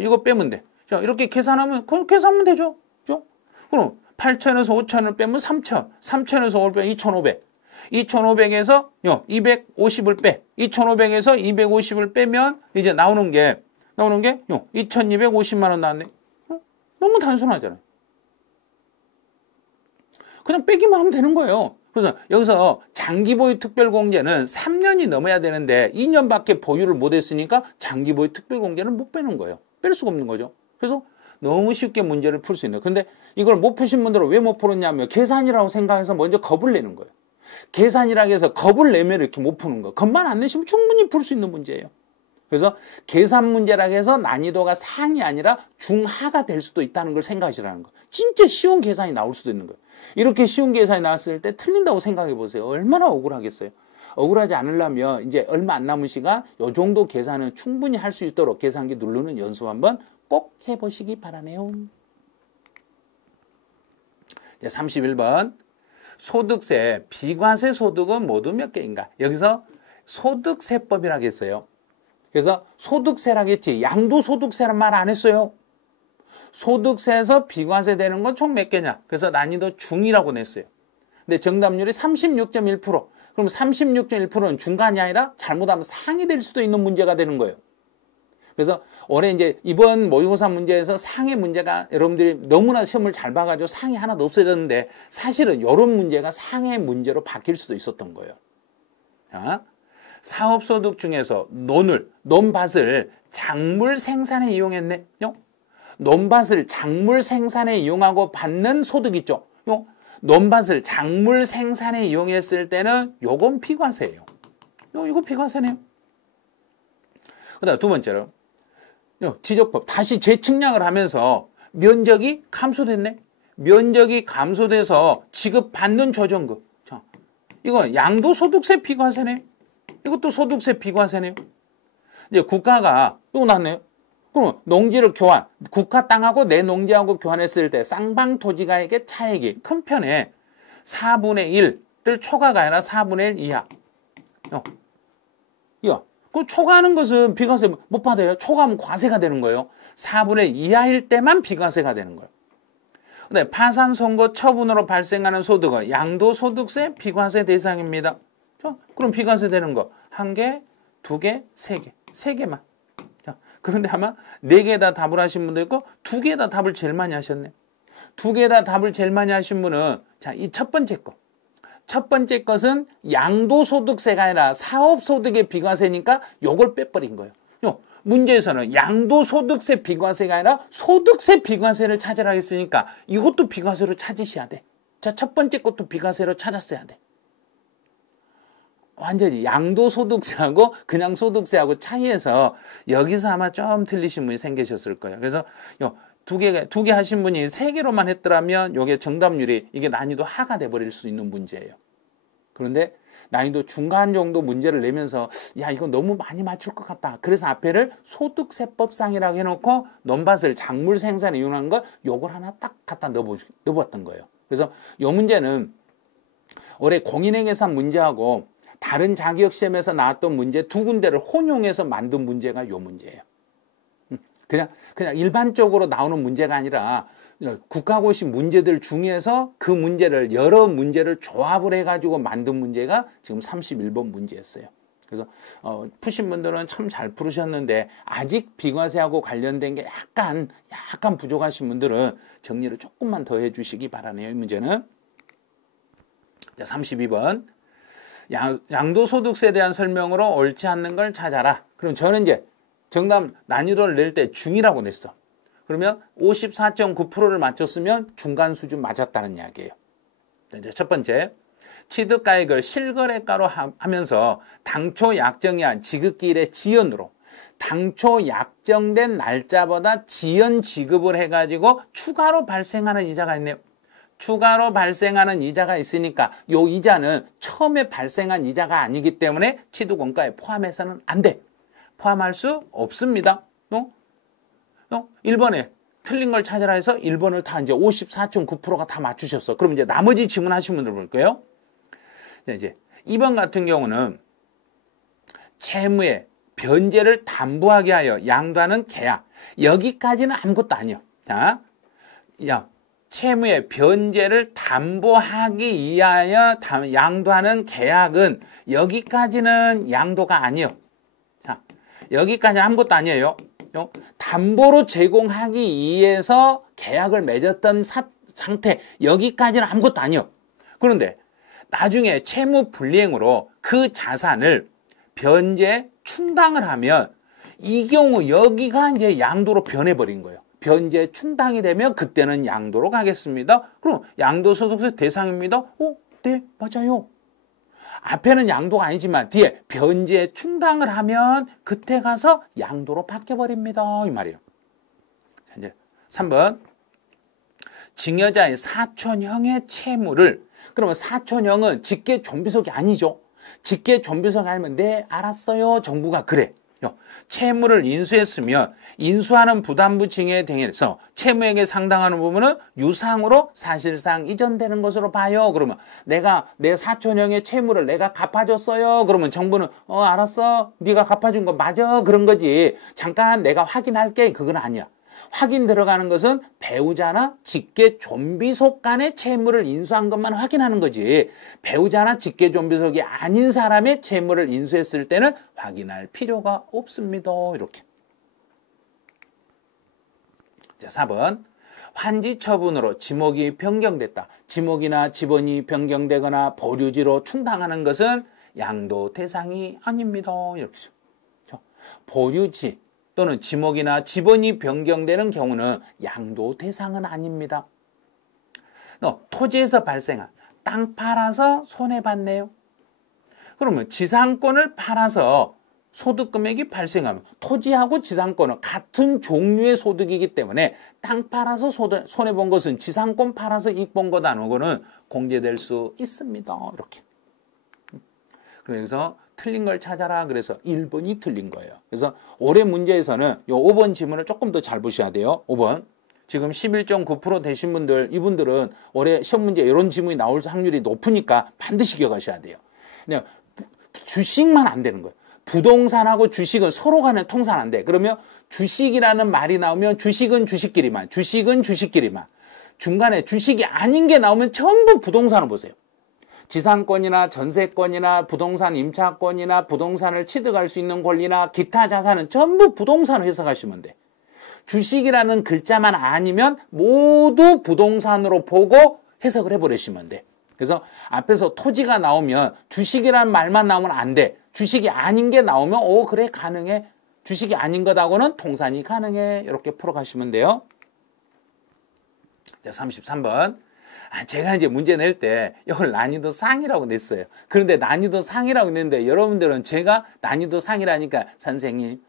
이거 빼면 돼. 자, 이렇게 계산하면 그럼 계산하면 되죠. 그죠? 그럼 8,000에서 5,000을 빼면 3,000. 3,000에서 5를 빼면 2,500. 2,500에서 250을 빼. 2,500에서 250을 빼면 이제 나오는 게 2,250만 원 나왔네. 너무 단순하잖아요. 그냥 빼기만 하면 되는 거예요. 그래서 여기서 장기보유 특별공제는 3년이 넘어야 되는데 2년밖에 보유를 못했으니까 장기보유 특별공제는 못 빼는 거예요. 뺄 수가 없는 거죠. 그래서 너무 쉽게 문제를 풀 수 있는. 근데 이걸 못 푸신 분들은 왜 못 풀었냐면 계산이라고 생각해서 먼저 겁을 내는 거예요. 계산이라고 해서 겁을 내면 이렇게 못 푸는 거예요. 겁만 안 내시면 충분히 풀 수 있는 문제예요. 그래서 계산 문제라고 해서 난이도가 상이 아니라 중하가 될 수도 있다는 걸 생각하시라는 거예요. 진짜 쉬운 계산이 나올 수도 있는 거예요. 이렇게 쉬운 계산이 나왔을 때 틀린다고 생각해 보세요. 얼마나 억울하겠어요. 억울하지 않으려면 이제 얼마 안 남은 시간 이 정도 계산은 충분히 할 수 있도록 계산기 누르는 연습 한번 꼭 해보시기 바라네요. 이제 31번. 소득세, 비과세 소득은 모두 몇 개인가? 여기서 소득세법이라고 했어요. 그래서 소득세라고 했지 양도소득세란 말 안 했어요. 소득세에서 비과세 되는 건 총 몇 개냐? 그래서 난이도 중이라고 냈어요. 근데 정답률이 36.1%. 그럼 36.1%는 중간이 아니라 잘못하면 상이 될 수도 있는 문제가 되는 거예요. 그래서 올해 이제 이번 모의고사 문제에서 상의 문제가 여러분들이 너무나 시험을 잘 봐가지고 상이 하나도 없어졌는데 사실은 이런 문제가 상의 문제로 바뀔 수도 있었던 거예요. 자, 사업소득 중에서 논밭을 작물 생산에 이용했네. 논밭을 작물 생산에 이용하고 받는 소득 있죠. 논밭을 작물 생산에 이용했을 때는 요건 비과세예요. 이거 비과세네요. 그 다음 두 번째로 지적법 다시 재측량을 하면서 면적이 감소됐네. 면적이 감소돼서 지급받는 조정금. 자, 이거 양도소득세 비과세네요. 이것도 소득세 비과세네요. 이제 국가가 또 나왔네요. 그럼 농지를 교환, 국가 땅하고 내 농지하고 교환했을 때 쌍방 토지가액의 차액이 큰 편에 4분의 1를 초과가 아니라 4분의 1 이하. 그 초과하는 것은 비과세 못 받아요. 초과하면 과세가 되는 거예요. 4분의 1 이하일 때만 비과세가 되는 거예요. 근데 파산 선고 처분으로 발생하는 소득은 양도소득세 비과세 대상입니다. 자, 그럼 비과세 되는 거 1개, 2개, 3개. 3개만. 자, 그런데 아마 4개 다 답을 하신 분도 있고 2개 다 답을 제일 많이 하셨네. 2개 다 답을 제일 많이 하신 분은 자, 이 첫 번째 거. 첫 번째 것은 양도소득세가 아니라 사업소득의 비과세니까 요걸 빼버린 거예요. 문제에서는 양도소득세 비과세가 아니라 소득세 비과세를 찾으라 했으니까 이것도 비과세로 찾으셔야 돼. 자, 첫 번째 것도 비과세로 찾았어야 돼. 완전히 양도소득세하고 그냥 소득세하고 차이에서 여기서 아마 좀 틀리신 분이 생기셨을 거예요. 그래서 두 개 하신 분이 3개로만 했더라면 이게 정답률이 이게 난이도 하가 돼버릴 수 있는 문제예요. 그런데 난이도 중간 정도 문제를 내면서 야 이거 너무 많이 맞출 것 같다. 그래서 앞에를 소득세법상이라고 해놓고 논밭을 작물 생산에 이용한 걸 요걸 하나 딱 갖다 넣어봤던 거예요. 그래서 이 문제는 올해 공인행위상 문제하고 다른 자격시험에서 나왔던 문제 두 군데를 혼용해서 만든 문제가 요 문제예요. 그냥 일반적으로 나오는 문제가 아니라 국가고시 문제들 중에서 그 문제를 여러 문제를 조합을 해가지고 만든 문제가 지금 31번 문제였어요. 그래서 푸신 분들은 참 잘 풀으셨는데 아직 비과세하고 관련된 게 약간 부족하신 분들은 정리를 조금만 더 해주시기 바라네요. 이 문제는. 자, 32번. 양도소득세에 대한 설명으로 옳지 않는 걸 찾아라. 그럼 저는 이제 정답 난이도를 낼 때 중이라고 냈어. 그러면 54.9%를 맞췄으면 중간 수준 맞았다는 이야기예요. 이제 첫 번째, 취득가액을 실거래가로 하면서 당초 약정한 지급기일의 지연으로 당초 약정된 날짜보다 지연 지급을 해가지고 추가로 발생하는 이자가 있네요. 추가로 발생하는 이자가 있으니까 이 이자는 처음에 발생한 이자가 아니기 때문에 취득원가에 포함해서는 안 돼. 포함할 수 없습니다. 1번에 틀린 걸 찾으라 해서 1번을 다 이제 54.9%가 다 맞추셨어. 그럼 이제 나머지 질문하신 분들 볼게요. 이제 2번 같은 경우는 채무의 변제를 담보하게 하여 양도하는 계약. 여기까지는 아무것도 아니에요. 자, 채무의 변제를 담보하기 위하여 양도하는 계약은 여기까지는 양도가 아니에요. 자, 여기까지는 아무것도 아니에요. 담보로 제공하기 위해서 계약을 맺었던 상태, 여기까지는 아무것도 아니에요. 그런데 나중에 채무 불이행으로 그 자산을 변제 충당을 하면 이 경우 여기가 이제 양도로 변해버린 거예요. 변제 충당이 되면 그때는 양도로 가겠습니다. 그럼 양도소득세 대상입니다. 네, 맞아요. 앞에는 양도가 아니지만 뒤에 변제 충당을 하면 그때 가서 양도로 바뀌어버립니다. 이 말이에요. 이제 3번. 증여자의 사촌형의 채무를, 그러면 사촌형은 직계존비속이 아니죠. 직계존비속이 아니면 네, 알았어요. 정부가 그래. 채무를 인수했으면 인수하는 부담부 증여에 대해서 채무액에 상당하는 부분은 유상으로 사실상 이전되는 것으로 봐요. 그러면 내가 내 사촌형의 채무를 내가 갚아줬어요. 그러면 정부는 알았어. 네가 갚아준 거 맞아. 그런 거지. 잠깐 내가 확인할게. 그건 아니야. 확인 들어가는 것은 배우자나 직계존비속 간의 채무를 인수한 것만 확인하는 거지. 배우자나 직계존비속이 아닌 사람의 채무를 인수했을 때는 확인할 필요가 없습니다. 이렇게. 자, 4번. 환지 처분으로 지목이 변경됐다. 지목이나 지번이 변경되거나 보류지로 충당하는 것은 양도 대상이 아닙니다. 이렇게. 보류지 또는 지목이나 지번이 변경되는 경우는 양도 대상은 아닙니다. 토지에서 발생한 땅 팔아서 손해봤네요. 그러면 지상권을 팔아서 소득 금액이 발생하면 토지하고 지상권은 같은 종류의 소득이기 때문에 땅 팔아서 손해본 것은 지상권 팔아서 이익 본 거다. 그거는 공제될 수 있습니다. 이렇게. 그래서 틀린 걸 찾아라. 그래서 1번이 틀린 거예요. 그래서 올해 문제에서는 이 5번 지문을 조금 더 잘 보셔야 돼요. 5번. 지금 11.9% 되신 분들, 이분들은 올해 시험 문제 이런 지문이 나올 확률이 높으니까 반드시 기억하셔야 돼요. 그냥 주식만 안 되는 거예요. 부동산하고 주식은 서로 간에 통산 안 돼. 그러면 주식이라는 말이 나오면 주식은 주식끼리만, 주식은 주식끼리만. 중간에 주식이 아닌 게 나오면 전부 부동산을 보세요. 지상권이나 전세권이나 부동산 임차권이나 부동산을 취득할 수 있는 권리나 기타 자산은 전부 부동산을 해석하시면 돼. 주식이라는 글자만 아니면 모두 부동산으로 보고 해석을 해버리시면 돼. 그래서 앞에서 토지가 나오면 주식이라는 말만 나오면 안 돼. 주식이 아닌 게 나오면 그래 가능해. 주식이 아닌 것하고는 통산이 가능해. 이렇게 풀어가시면 돼요. 자, 33번. 제가 이제 문제 낼 때 이걸 난이도 상이라고 냈어요. 그런데 난이도 상이라고 냈는데 여러분들은 제가 난이도 상이라니까 선생님이요.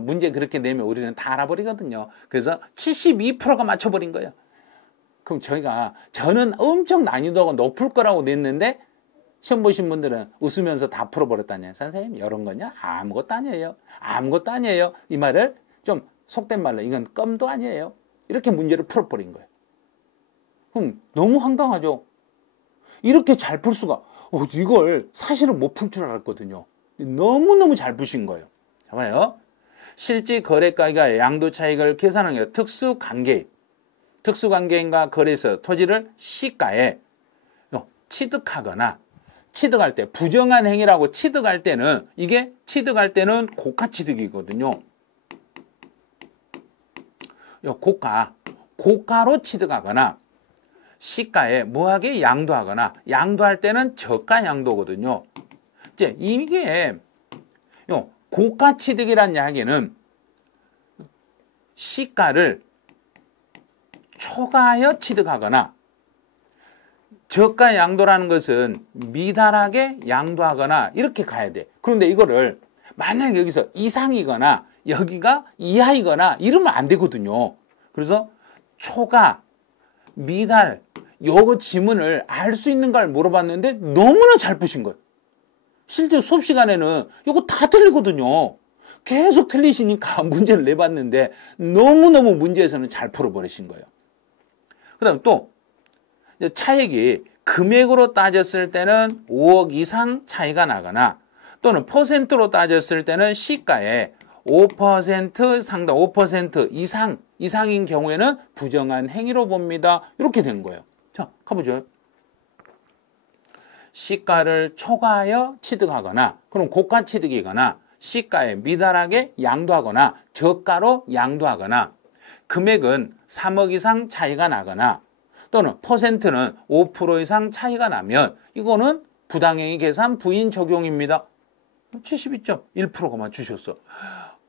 문제 그렇게 내면 우리는 다 알아버리거든요. 그래서 72%가 맞춰버린 거예요. 그럼 저는 엄청 난이도가 높을 거라고 냈는데 시험 보신 분들은 웃으면서 다 풀어버렸다냐. 선생님 이런 거냐? 아무것도 아니에요. 아무것도 아니에요. 이 말을 좀 속된 말로 이건 껌도 아니에요. 이렇게 문제를 풀어버린 거예요. 그럼 너무 황당하죠. 이렇게 잘 풀 수가. 이걸 사실은 못 풀 줄 알았거든요. 너무너무 잘 푸신 거예요. 봐봐요. 실질 거래가가 양도 차익을 계산하는 게 특수관계. 특수관계인과 거래소 토지를 시가에 취득하거나 취득할 때 부정한 행위라고 취득할 때는 이게 취득할 때는 고가취득이거든요. 고가로 취득하거나 시가에 뭐하게 양도하거나 양도할 때는 저가 양도거든요. 이제 이게 고가 취득이란 이야기는 시가를 초과하여 취득하거나 저가 양도라는 것은 미달하게 양도하거나 이렇게 가야 돼. 그런데 이거를 만약 여기서 이상이거나 여기가 이하이거나 이러면 안 되거든요. 그래서 초과, 미달, 요거 지문을 알 수 있는가를 물어봤는데 너무나 잘 푸신 거예요. 실제 수업 시간에는 요거 다 틀리거든요. 계속 틀리시니까 문제를 내봤는데 너무너무 문제에서는 잘 풀어버리신 거예요. 그 다음 또 차익이 금액으로 따졌을 때는 5억 이상 차이가 나거나 또는 퍼센트로 따졌을 때는 시가에 5% 상당 5% 이상인 경우에는 부정한 행위로 봅니다. 이렇게 된 거예요. 자, 가보죠. 시가를 초과하여 취득하거나 그럼 고가 취득이거나 시가에 미달하게 양도하거나 저가로 양도하거나 금액은 3억 이상 차이가 나거나 또는 퍼센트는 5% 이상 차이가 나면 이거는 부당행위 계산 부인 적용입니다. 72.1%가 맞추셨어.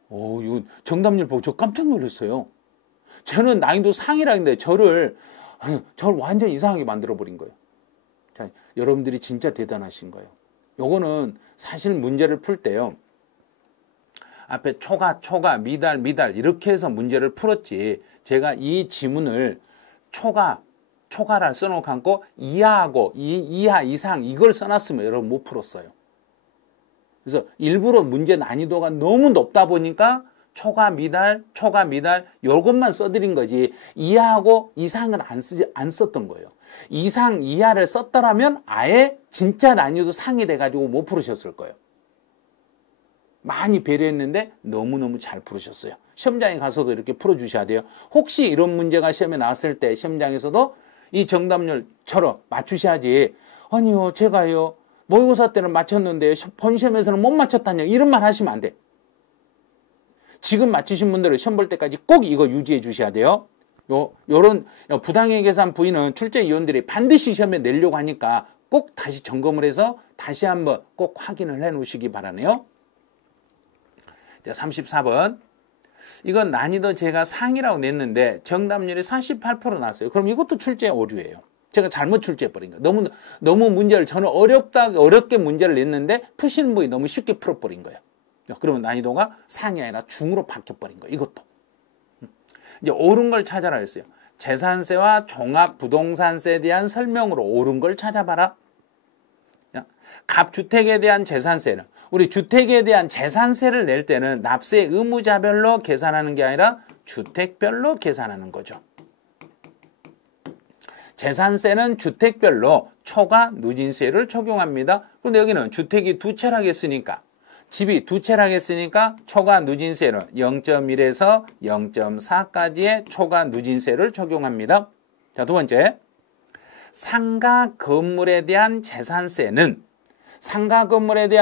이거 정답률 보고 저 깜짝 놀랐어요. 저는 난이도 상이라 했는데 저를 완전 이상하게 만들어버린 거예요. 자, 여러분들이 진짜 대단하신 거예요. 요거는 사실 문제를 풀 때요. 앞에 초과, 미달 이렇게 해서 문제를 풀었지. 제가 이 지문을 초과를 써놓고 이하하고 이하 이상 이걸 써놨으면 여러분 못 풀었어요. 그래서 일부러 문제 난이도가 너무 높다 보니까 초과 미달 요것만 써드린 거지 이하하고 이상은 안 썼던 거예요. 이상 이하를 썼더라면 아예 진짜 난이도 상이 돼가지고 못 풀으셨을 거예요. 많이 배려했는데 너무너무 잘 풀으셨어요. 시험장에 가서도 이렇게 풀어주셔야 돼요. 혹시 이런 문제가 시험에 나왔을 때 시험장에서도 이 정답률처럼 맞추셔야지. 아니요, 제가요 모의고사 때는 맞췄는데 본시험에서는 못 맞췄다뇨. 이런 말 하시면 안 돼. 지금 맞추신 분들은 시험 볼 때까지 꼭 이거 유지해 주셔야 돼요. 요런 부당행위 계산 부인은 출제위원들이 반드시 시험에 내려고 하니까 꼭 다시 점검을 해서 다시 한번 꼭 확인을 해 놓으시기 바라네요. 자, 34번. 이건 난이도 제가 상이라고 냈는데 정답률이 48% 나왔어요. 그럼 이것도 출제 오류예요. 제가 잘못 출제해버린 거예요. 너무 문제를 저는 어렵게 문제를 냈는데 푸시는 분이 너무 쉽게 풀어버린 거예요. 그러면 난이도가 상이 아니라 중으로 바뀌어버린 거예요. 이것도. 이제 옳은 걸 찾아라 했어요. 재산세와 종합부동산세에 대한 설명으로 옳은 걸 찾아봐라. 갑주택에 대한 재산세는 우리 주택에 대한 재산세를 낼 때는 납세 의무자별로 계산하는 게 아니라 주택별로 계산하는 거죠. 재산세는 주택별로 초과 누진세를 적용합니다. 그런데 여기는 주택이 두 채라고 했으니까 집이 두 채라고 했으니까 초과 누진세는 0.1에서 0.4까지의 초과 누진세를 적용합니다. 자, 두 번째. 상가 건물에 대한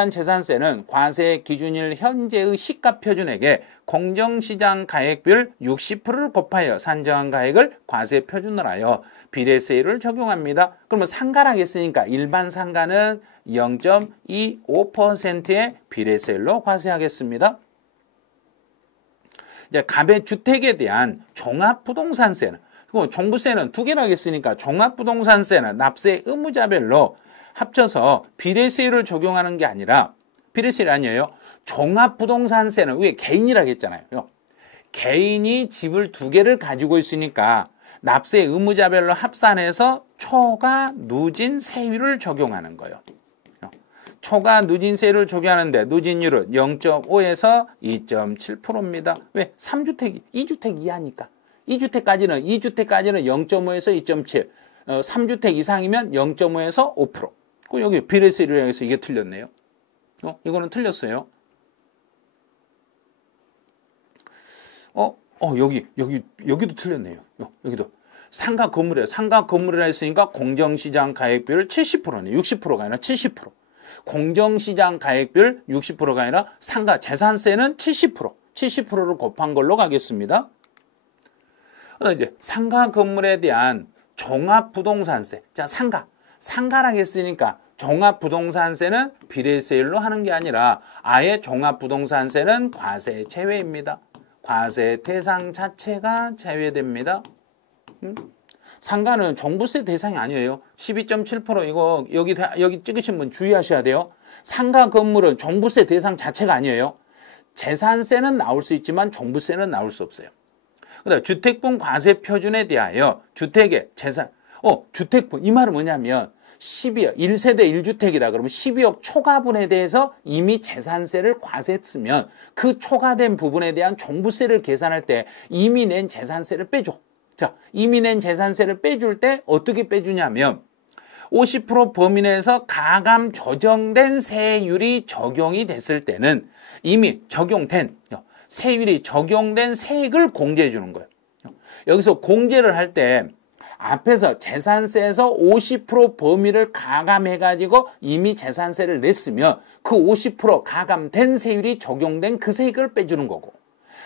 재산세는 과세 기준일 현재의 시가 표준액에 공정시장 가액별 60%를 곱하여 산정한 가액을 과세 표준으로 하여 비례세율을 적용합니다. 그러면 상가라고 했으니까 일반 상가는 0.25%의 비례세율로 과세하겠습니다. 이제 가배주택에 대한 종합부동산세는 종부세는 두 개라고 했으니까 종합부동산세는 납세 의무자별로 합쳐서 비례세율을 적용하는 게 아니라 비례세율이 아니에요. 종합부동산세는 왜 개인이라고 했잖아요. 개인이 집을 두 개를 가지고 있으니까 납세 의무자별로 합산해서 초과 누진 세율을 적용하는 거예요. 초과 누진세율을 적용하는데 누진율은 0.5에서 2.7%입니다. 왜? 3주택, 2주택 이하니까. 2주택까지는 0.5에서 2.7, 3주택 이상이면 0.5에서 5%. 여기 비례세율에 해서 이게 틀렸네요. 이거는 틀렸어요. 여기도 틀렸네요. 여기도. 상가 건물이에요. 상가 건물이라 했으니까 공정시장 가액비율 70%네. 60%가 아니라 70%. 공정시장 가액비율 60%가 아니라 상가 재산세는 70%. 70%를 곱한 걸로 가겠습니다. 이제 상가 건물에 대한 종합부동산세. 자, 상가라고 했으니까 종합부동산세는 비례세율로 하는 게 아니라 아예 종합부동산세는 과세 제외입니다. 과세 대상 자체가 제외됩니다. 상가는 종부세 대상이 아니에요. 12.7% 이거 여기 찍으신 분 주의하셔야 돼요. 상가 건물은 종부세 대상 자체가 아니에요. 재산세는 나올 수 있지만 종부세는 나올 수 없어요. 그다음 주택분 과세 표준에 대하여 주택의 재산 주택분 이 말은 뭐냐면 12억 1세대 1주택이다 그러면 12억 초과분에 대해서 이미 재산세를 과세했으면 그 초과된 부분에 대한 종부세를 계산할 때 이미 낸 재산세를 빼줘. 자, 이미 낸 재산세를 빼줄 때 어떻게 빼주냐면 50% 범위 내에서 가감 조정된 세율이 적용이 됐을 때는 이미 적용된 세율이 적용된 세액을 공제해 주는 거예요. 여기서 공제를 할 때 앞에서 재산세에서 50% 범위를 가감해가지고 이미 재산세를 냈으면 그 50% 가감된 세율이 적용된 그 세액을 빼주는 거고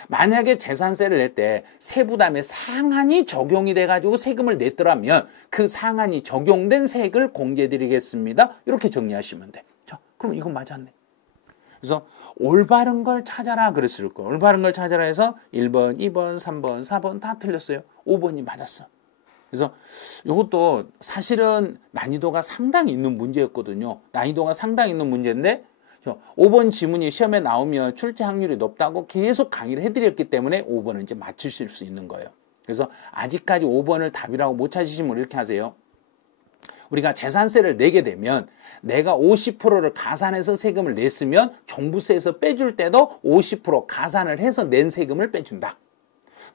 만약에 재산세를 낼 때 세부담의 상한이 적용이 돼가지고 세금을 냈더라면 그 상한이 적용된 세액을 공제드리겠습니다. 이렇게 정리하시면 돼. 자, 그럼 이거 맞았네. 그래서 올바른 걸 찾아라 그랬을 거예요. 올바른 걸 찾아라 해서 1번, 2번, 3번, 4번 다 틀렸어요. 5번이 맞았어. 그래서 이것도 사실은 난이도가 상당히 있는 문제였거든요. 난이도가 상당히 있는 문제인데 5번 지문이 시험에 나오면 출제 확률이 높다고 계속 강의를 해드렸기 때문에 5번은 이제 맞추실 수 있는 거예요. 그래서 아직까지 5번을 답이라고 못 찾으시면 이렇게 하세요. 우리가 재산세를 내게 되면 내가 50%를 가산해서 세금을 냈으면 종부세에서 빼줄 때도 50% 가산을 해서 낸 세금을 빼준다.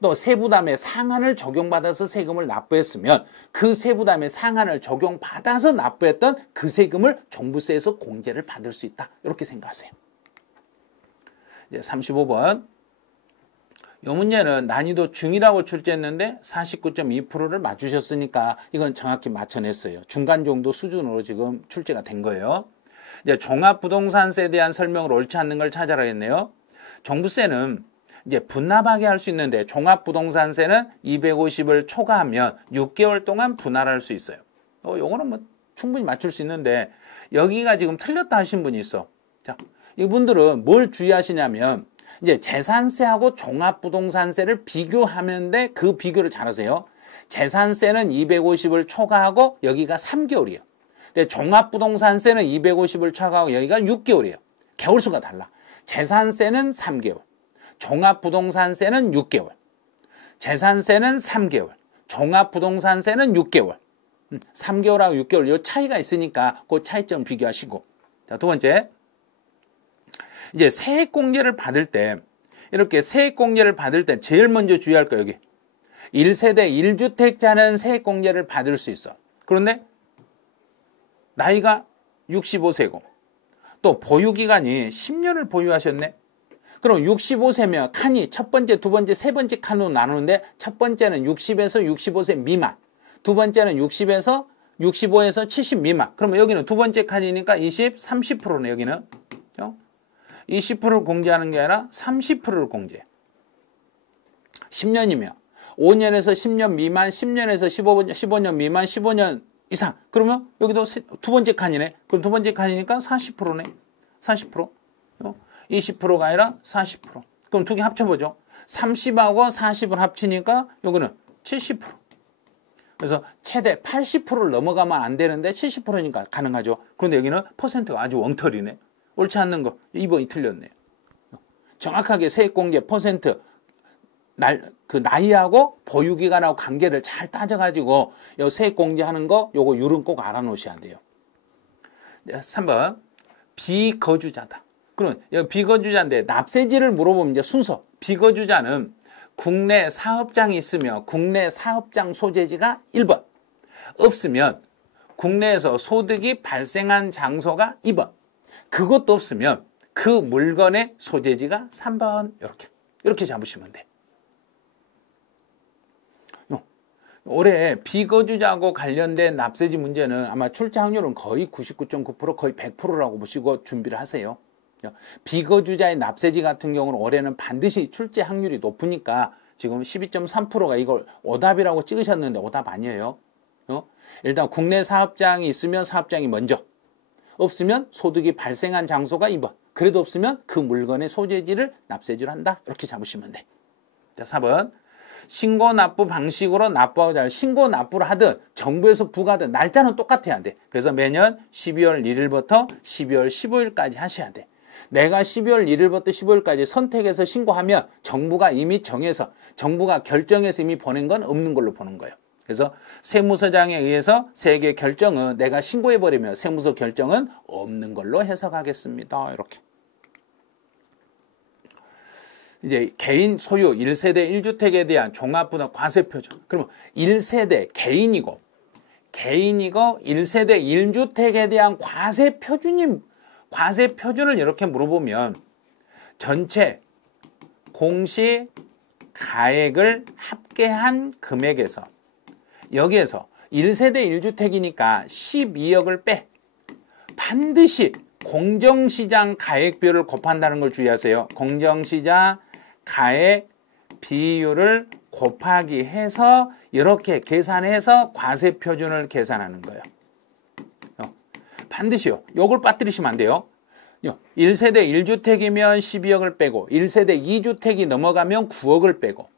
또 세부담의 상한을 적용받아서 세금을 납부했으면 그 세부담의 상한을 적용받아서 납부했던 그 세금을 종부세에서 공제를 받을 수 있다. 이렇게 생각하세요. 이제 35번. 이 문제는 난이도 중이라고 출제했는데 49.2%를 맞추셨으니까 이건 정확히 맞춰냈어요. 중간 정도 수준으로 지금 출제가 된 거예요. 이제 종합부동산세에 대한 설명을 옳지 않는 걸 찾아라 했네요. 종부세는 이제 분납하게 할 수 있는데 종합부동산세는 250을 초과하면 6개월 동안 분할할 수 있어요. 요거는 뭐 충분히 맞출 수 있는데 여기가 지금 틀렸다 하신 분이 있어. 자, 이분들은 뭘 주의하시냐면 이제 재산세하고 종합부동산세를 비교하면 돼. 그 비교를 잘하세요. 재산세는 250을 초과하고 여기가 3개월이에요. 근데 종합부동산세는 250을 초과하고 여기가 6개월이에요. 개월수가 달라. 재산세는 3개월. 종합부동산세는 6개월. 재산세는 3개월. 종합부동산세는 6개월. 3개월하고 6개월 이 차이가 있으니까 그 차이점 비교하시고. 자, 두 번째. 이제 세액공제를 받을 때 이렇게 세액공제를 받을 때 제일 먼저 주의할 거 여기 1세대 1주택자는 세액공제를 받을 수 있어. 그런데 나이가 65세고 또 보유기간이 10년을 보유하셨네. 그럼 65세면 칸이 첫 번째, 두 번째, 세 번째 칸으로 나누는데 첫 번째는 60에서 65세 미만, 두 번째는 65에서 70 미만. 그러면 여기는 두 번째 칸이니까 20, 30%네 여기는. 20%를 공제하는 게 아니라 30%를 공제. 10년이면 5년에서 10년 미만, 10년에서 15년 미만, 15년 이상. 그러면 여기도 두 번째 칸이네. 그럼 두 번째 칸이니까 40%네. 40%. 20%가 아니라 40%. 그럼 두 개 합쳐보죠. 30하고 40을 합치니까 여기는 70%. 그래서 최대 80%를 넘어가면 안 되는데 70%니까 가능하죠. 그런데 여기는 퍼센트가 아주 엉터리네. 옳지 않는 거 2번이 틀렸네요. 정확하게 세액공제 퍼센트 그 나이하고 보유기간하고 관계를 잘 따져가지고 요 세액공제하는 거 요거 율은 꼭 알아놓으셔야 돼요. 3번 비거주자다. 그럼 여기 비거주자인데 납세지를 물어보면 이제 순서 비거주자는 국내 사업장이 있으며 국내 사업장 소재지가 1번 없으면 국내에서 소득이 발생한 장소가 2번 그것도 없으면 그 물건의 소재지가 3번 이렇게 잡으시면 돼. 올해 비거주자하고 관련된 납세지 문제는 아마 출제 확률은 거의 99.9% 거의 100%라고 보시고 준비를 하세요. 비거주자의 납세지 같은 경우는 올해는 반드시 출제 확률이 높으니까 지금 12.3%가 이걸 오답이라고 찍으셨는데 오답 아니에요. 일단 국내 사업장이 있으면 사업장이 먼저, 없으면 소득이 발생한 장소가 2번, 그래도 없으면 그 물건의 소재지를 납세지로 한다. 이렇게 잡으시면 돼. 자, 4번. 신고 납부 방식으로 납부하고자 할 신고 납부를 하든 정부에서 부과하든 날짜는 똑같아야 돼. 그래서 매년 12월 1일부터 12월 15일까지 하셔야 돼. 내가 12월 1일부터 15일까지 선택해서 신고하면 정부가 이미 정해서 정부가 결정해서 이미 보낸 건 없는 걸로 보는 거예요. 그래서 세무서장에 의해서 세액의 결정은 내가 신고해버리면 세무서 결정은 없는 걸로 해석하겠습니다. 이렇게. 이제 개인 소유 1세대 1주택에 대한 종합부담 과세표준. 그러면 1세대 개인이고 1세대 1주택에 대한 과세표준을 이렇게 물어보면 전체 공시 가액을 합계한 금액에서 여기에서 1세대 1주택이니까 12억을 빼. 반드시 공정시장 가액비율을 곱한다는 걸 주의하세요. 공정시장 가액 비율을 곱하기 해서 이렇게 계산해서 과세표준을 계산하는 거예요. 반드시요. 요걸 빠뜨리시면 안 돼요. 1세대 1주택이면 12억을 빼고 1세대 2주택이 넘어가면 9억을 빼고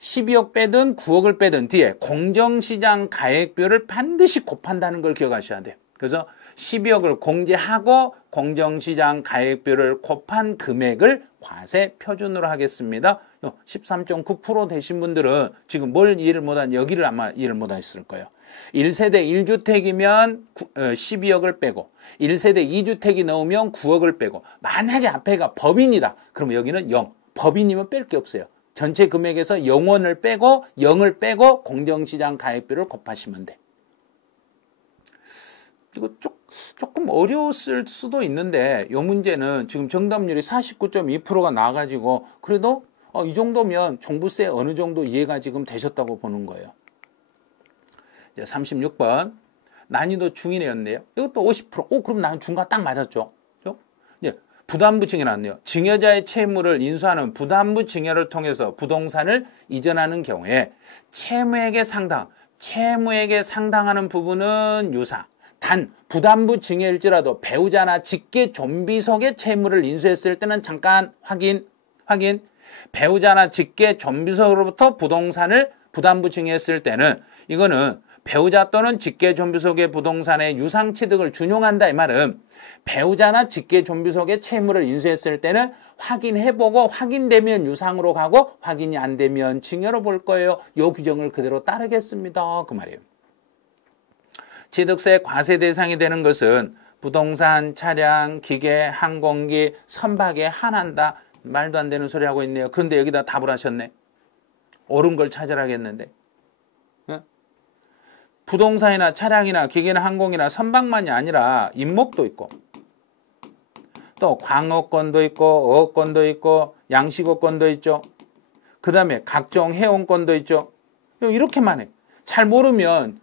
12억 빼든 9억을 빼든 뒤에 공정시장 가액비율을 반드시 곱한다는 걸 기억하셔야 돼요. 그래서 12억을 공제하고 공정시장 가액비율을 곱한 금액을 과세표준으로 하겠습니다. 13.9% 되신 분들은 지금 뭘 이해를 못한 여기를 아마 이해를 못하셨을 거예요. 1세대 1주택이면 12억을 빼고 1세대 2주택이 넣으면 9억을 빼고 만약에 앞에가 법인이다. 그러면 여기는 0. 법인이면 뺄 게 없어요. 전체 금액에서 0원을 빼고 0을 빼고 공정시장 가액비율을 곱하시면 돼. 이거 조금 어려웠을 수도 있는데 이 문제는 지금 정답률이 49.2%가 나와가지고 그래도 이 정도면 종부세 어느 정도 이해가 지금 되셨다고 보는 거예요. 이제 36번 난이도 중이네였네요. 이것도 50%. 그럼 나는 중과 딱 맞았죠. 부담부 증여 나왔네요. 증여자의 채무를 인수하는 부담부 증여를 통해서 부동산을 이전하는 경우에 채무액에 상당하는 부분은 유사. 단 부담부 증여일지라도 배우자나 직계 존비속의 채무를 인수했을 때는 잠깐 확인. 배우자나 직계 존비속으로부터 부동산을 부담부 증여했을 때는 이거는 배우자 또는 직계 존비속의 부동산의 유상 취득을 준용한다 이 말은 배우자나 직계 존비속의 채무를 인수했을 때는 확인해보고 확인되면 유상으로 가고 확인이 안 되면 증여로 볼 거예요. 이 규정을 그대로 따르겠습니다. 그 말이에요. 취득세 과세 대상이 되는 것은 부동산, 차량, 기계, 항공기, 선박에 한한다. 말도 안 되는 소리 하고 있네요. 그런데 여기다 답을 하셨네. 옳은 걸 찾으라겠는데. 부동산이나 차량이나 기계나 항공이나 선박만이 아니라 임목도 있고 또 광어권도 있고 어업권도 있고 양식어권도 있죠. 그 다음에 각종 해운권도 있죠. 이렇게만 해. 잘 모르면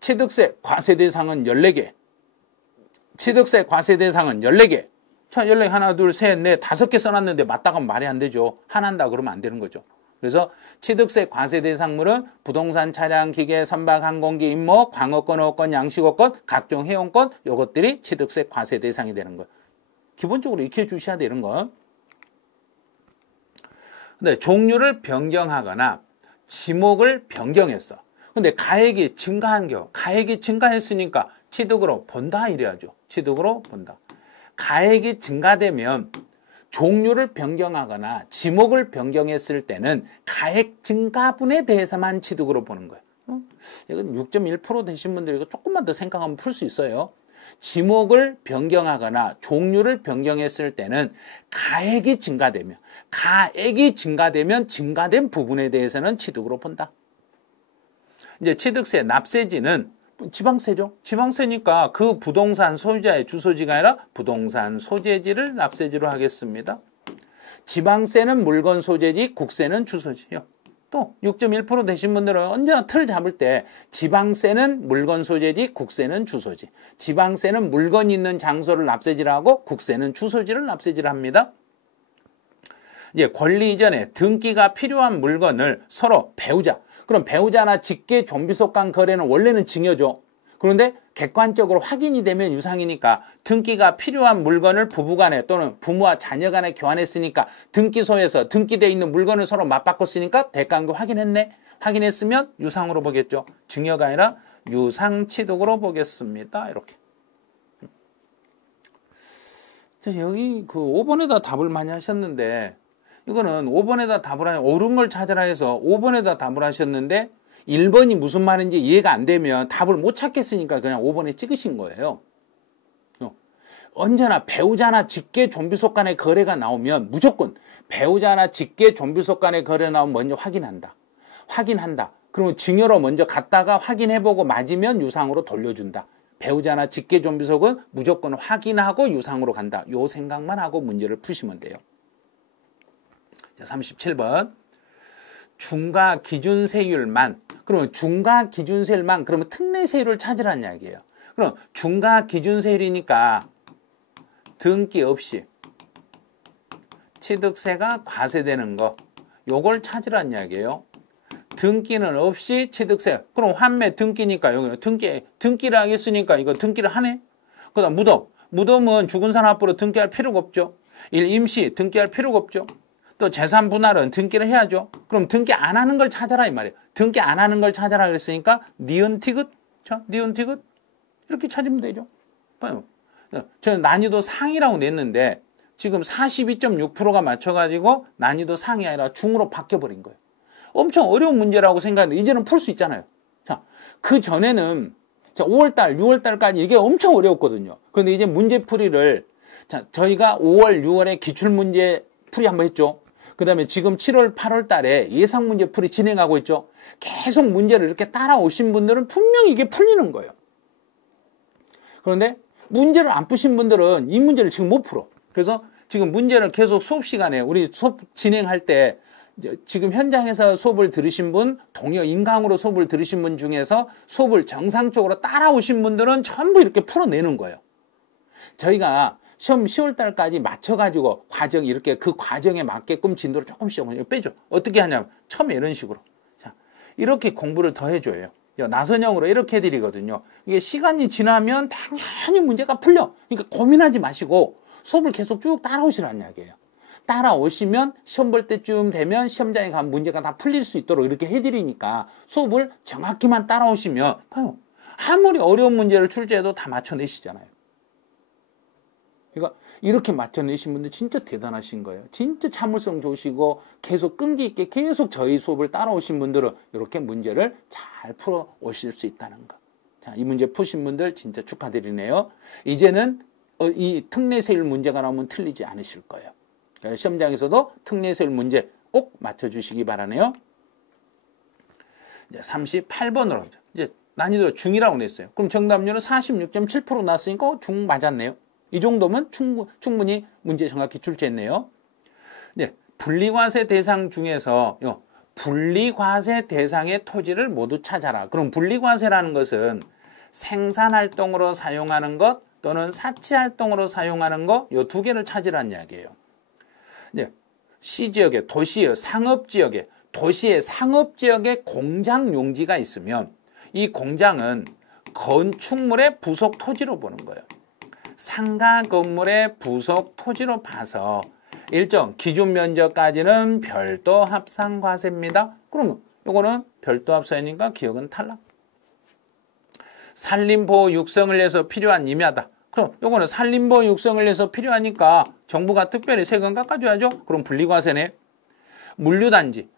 취득세 과세 대상은 14개. 취득세 과세 대상은 14개. 자, 14개 하나, 둘, 셋, 넷, 5개 써놨는데 맞다고 하면 말이 안 되죠. 하나한다 그러면 안 되는 거죠. 그래서 취득세 과세 대상물은 부동산, 차량, 기계, 선박, 항공기, 임목, 광어권, 어업권, 양식어권, 각종 해운권 이것들이 취득세 과세 대상이 되는 거예요. 기본적으로 익혀 주셔야 되는 건. 근데 종류를 변경하거나 지목을 변경했어. 근데 가액이 증가한 경우, 가액이 증가했으니까 취득으로 본다 이래야죠. 취득으로 본다. 가액이 증가되면 종류를 변경하거나 지목을 변경했을 때는 가액 증가분에 대해서만 취득으로 보는 거예요. 이건 6.1% 되신 분들 이거 조금만 더 생각하면 풀 수 있어요. 지목을 변경하거나 종류를 변경했을 때는 가액이 증가되면 증가된 부분에 대해서는 취득으로 본다. 이제 취득세 납세지는 지방세죠. 지방세니까 그 부동산 소유자의 주소지가 아니라 부동산 소재지를 납세지로 하겠습니다. 지방세는 물건 소재지, 국세는 주소지요. 또 6.1% 되신 분들은 언제나 틀 잡을 때 지방세는 물건 소재지 국세는 주소지. 지방세는 물건이 있는 장소를 납세지하고 국세는 주소지를 납세지합니다. 이제 권리 이전에 등기가 필요한 물건을 서로 배우자. 그럼 배우자나 직계 좀비속 간 거래는 원래는 증여죠. 그런데 객관적으로 확인이 되면 유상이니까 등기가 필요한 물건을 부부간에 또는 부모와 자녀간에 교환했으니까 등기소에서 등기되어 있는 물건을 서로 맞바꿨으니까 대가관계 확인했네. 확인했으면 유상으로 보겠죠. 증여가 아니라 유상취득으로 보겠습니다. 이렇게. 여기 그 5번에다 답을 많이 하셨는데 이거는 5번에다 답을 하면 옳은 걸 찾으라 해서 5번에다 답을 하셨는데 1번이 무슨 말인지 이해가 안 되면 답을 못 찾겠으니까 그냥 5번에 찍으신 거예요. 언제나 배우자나 직계 좀비속 간의 거래가 나오면 무조건 배우자나 직계 좀비속 간의 거래 나오면 먼저 확인한다. 확인한다. 그러면 증여로 먼저 갔다가 확인해보고 맞으면 유상으로 돌려준다. 배우자나 직계 좀비속은 무조건 확인하고 유상으로 간다. 요 생각만 하고 문제를 푸시면 돼요. 자, 37번. 중과 기준세율만. 그러면 중과 기준세율만 그러면 특례세율을 찾으라는 이야기예요. 그럼 중과 기준세율이니까 등기 없이 취득세가 과세되는 거 요걸 찾으라는 이야기예요. 등기는 없이 취득세. 그럼 환매 등기니까 여기는 등기를 하겠으니까 이거 등기를 하네. 그다음 무덤. 무덤은 죽은 사람 앞으로 등기할 필요가 없죠. 임시 등기할 필요가 없죠. 또 재산 분할은 등기를 해야죠. 그럼 등기 안 하는 걸 찾아라 이 말이에요. 등기 안 하는 걸 찾아라 그랬으니까 니은 티귿. 자, 니은 티귿 이렇게 찾으면 되죠. 봐요. 저는 난이도 상이라고 냈는데 지금 42.6%가 맞춰가지고 난이도 상이 아니라 중으로 바뀌어버린 거예요. 엄청 어려운 문제라고 생각하는데 이제는 풀 수 있잖아요. 자, 그 전에는 5월달, 6월달까지 이게 엄청 어려웠거든요. 그런데 이제 문제풀이를 자, 저희가 5월, 6월에 기출문제 풀이 한번 했죠. 그 다음에 지금 7월, 8월 달에 예상문제 풀이 진행하고 있죠. 계속 문제를 이렇게 따라오신 분들은 분명히 이게 풀리는 거예요. 그런데 문제를 안 푸신 분들은 이 문제를 지금 못 풀어. 그래서 지금 문제를 계속 수업 시간에 우리 수업 진행할 때 지금 현장에서 수업을 들으신 분, 동요 인강으로 수업을 들으신 분 중에서 수업을 정상적으로 따라오신 분들은 전부 이렇게 풀어내는 거예요. 저희가 시험 10월달까지 맞춰가지고 과정 이렇게 그 과정에 맞게끔 진도를 조금씩 빼줘. 어떻게 하냐면 처음에 이런 식으로. 자, 이렇게 공부를 더 해줘요. 나선형으로 이렇게 해드리거든요. 이게 시간이 지나면 당연히 문제가 풀려. 그러니까 고민하지 마시고 수업을 계속 쭉 따라오시라는 이야기예요. 따라오시면 시험 볼 때쯤 되면 시험장에 가면 문제가 다 풀릴 수 있도록 이렇게 해드리니까 수업을 정확히만 따라오시면 봐요. 아무리 어려운 문제를 출제해도 다 맞춰내시잖아요. 그러니까 이렇게 맞춰내신 분들 진짜 대단하신 거예요. 진짜 참을성 좋으시고 계속 끈기 있게 계속 저희 수업을 따라오신 분들은 이렇게 문제를 잘 풀어 오실 수 있다는 거. 자, 이 문제 푸신 분들 진짜 축하드리네요. 이제는 이 특례세율 문제가 나오면 틀리지 않으실 거예요. 그러니까 시험장에서도 특례세율 문제 꼭 맞춰주시기 바라네요. 이제 38번으로 이제 난이도 중이라고 냈어요. 그럼 정답률은 46.7% 나왔으니까 중 맞았네요. 이 정도면 충분히 문제 정확히 출제했네요. 네, 분리과세 대상 중에서 분리과세 대상의 토지를 모두 찾아라. 그럼 분리과세라는 것은 생산활동으로 사용하는 것 또는 사치활동으로 사용하는 것 이 두 개를 찾으라는 이야기예요. 네, 시지역에 도시의 상업지역에 도시의 상업지역에 공장 용지가 있으면 이 공장은 건축물의 부속 토지로 보는 거예요. 상가 건물의 부속 토지로 봐서 일정 기준 면적까지는 별도 합산과세입니다. 그러면 이거는 별도 합산이니까 기억은 탈락. 산림보호 육성을 위해서 필요한 임야다. 그럼 이거는 산림보호 육성을 위해서 필요하니까 정부가 특별히 세금 깎아줘야죠. 그럼 분리과세네. 물류단지,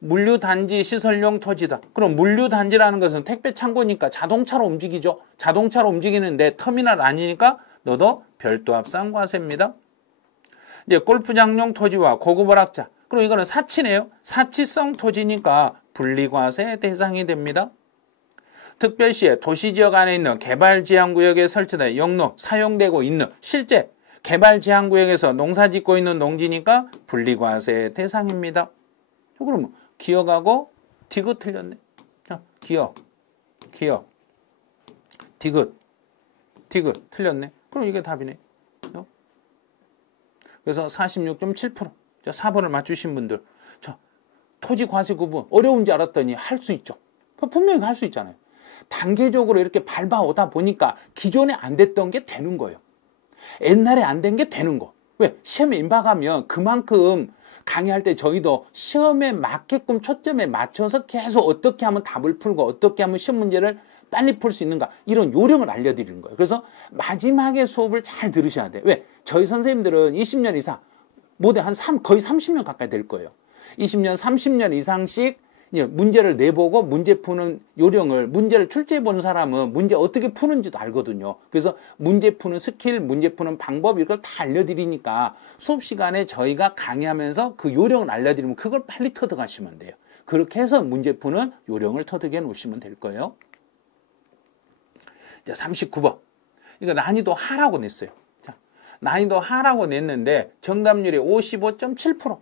물류단지 시설용 토지다. 그럼 물류단지라는 것은 택배 창고니까 자동차로 움직이죠. 자동차로 움직이는데 터미널 아니니까 너도 별도 합산과세입니다. 이제 골프장용 토지와 고급 오락자. 그럼 이거는 사치네요. 사치성 토지니까 분리과세 대상이 됩니다. 특별시에 도시지역 안에 있는 개발제한구역에 설치된 용로 사용되고 있는 실제 개발제한구역에서 농사짓고 있는 농지니까 분리과세 대상입니다. 그러면 기억하고 디귿 틀렸네. 자, 기억, 디귿 틀렸네. 그럼 이게 답이네. 그래서 46.7%. 자, 4번을 맞추신 분들. 자, 토지 과세 구분 어려운지 알았더니 할 수 있죠. 분명히 할 수 있잖아요. 단계적으로 이렇게 밟아오다 보니까 기존에 안 됐던 게 되는 거예요. 옛날에 안 된 게 되는 거. 왜? 시험에 임박하면 그만큼 강의할 때 저희도 시험에 맞게끔 초점에 맞춰서 계속 어떻게 하면 답을 풀고 어떻게 하면 시험 문제를 빨리 풀 수 있는가 이런 요령을 알려드리는 거예요. 그래서 마지막에 수업을 잘 들으셔야 돼요. 왜? 저희 선생님들은 20년 이상 모두 거의 30년 가까이 될 거예요. 20년, 30년 이상씩 문제를 내보고 문제 푸는 요령을 문제를 출제해 보는 사람은 문제 어떻게 푸는지도 알거든요. 그래서 문제 푸는 스킬, 문제 푸는 방법 이걸 다 알려드리니까 수업 시간에 저희가 강의하면서 그 요령을 알려드리면 그걸 빨리 터득하시면 돼요. 그렇게 해서 문제 푸는 요령을 터득해 놓으시면 될 거예요. 자, 39번. 이거 난이도 하라고 냈어요. 자, 난이도 하라고 냈는데 정답률이 55.7%.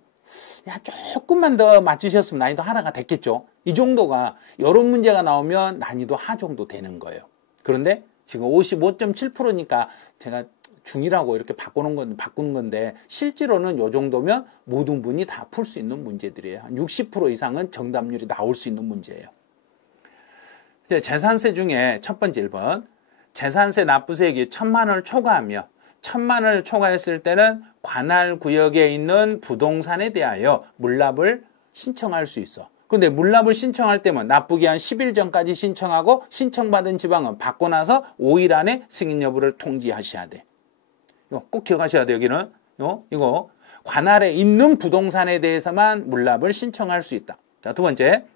야, 조금만 더 맞추셨으면 난이도 하나가 됐겠죠. 이 정도가 이런 문제가 나오면 난이도 하 정도 되는 거예요. 그런데 지금 55.7%니까 제가 중이라고 이렇게 바꾸는 건데 실제로는 이 정도면 모든 분이 다 풀 수 있는 문제들이에요. 한 60% 이상은 정답률이 나올 수 있는 문제예요. 재산세 중에 첫 번째 1번. 재산세 납부세액이 1,000만 원을 초과하며 1,000만 원을 초과했을 때는 관할 구역에 있는 부동산에 대하여 물납을 신청할 수 있어. 그런데 물납을 신청할 때면 납부기 한 10일 전까지 신청하고 신청받은 지방은 받고 나서 5일 안에 승인 여부를 통지하셔야 돼. 이거 꼭 기억하셔야 돼요. 여기는 이거 관할에 있는 부동산에 대해서만 물납을 신청할 수 있다. 자, 두 번째.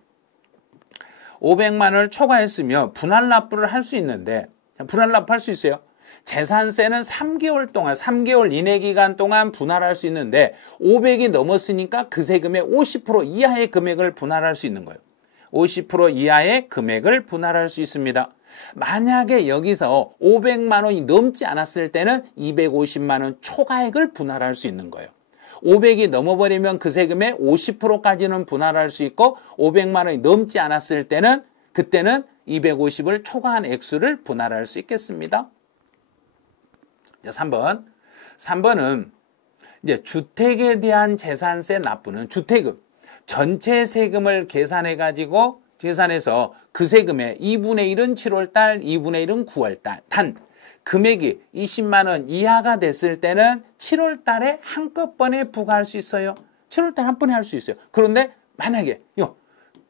500만 원을 초과했으며 분할 납부를 할 수 있는데 분할 납부할 수 있어요. 재산세는 3개월 동안 3개월 이내 기간 동안 분할할 수 있는데 500이 넘었으니까 그 세금의 50% 이하의 금액을 분할할 수 있는 거예요. 50% 이하의 금액을 분할할 수 있습니다. 만약에 여기서 500만 원이 넘지 않았을 때는 250만 원 초과액을 분할할 수 있는 거예요. 500이 넘어버리면 그 세금의 50%까지는 분할할 수 있고 500만 원이 넘지 않았을 때는 그때는 250을 초과한 액수를 분할할 수 있겠습니다. 3번. 3번은 이제 주택에 대한 재산세 납부는 주택은 전체 세금을 계산해가지고 계산해서 그 세금의 2분의 1은 7월달, 2분의 1은 9월달. 단 금액이 20만 원 이하가 됐을 때는 7월달에 한꺼번에 부과할 수 있어요. 7월달 한 번에 할 수 있어요. 그런데 만약에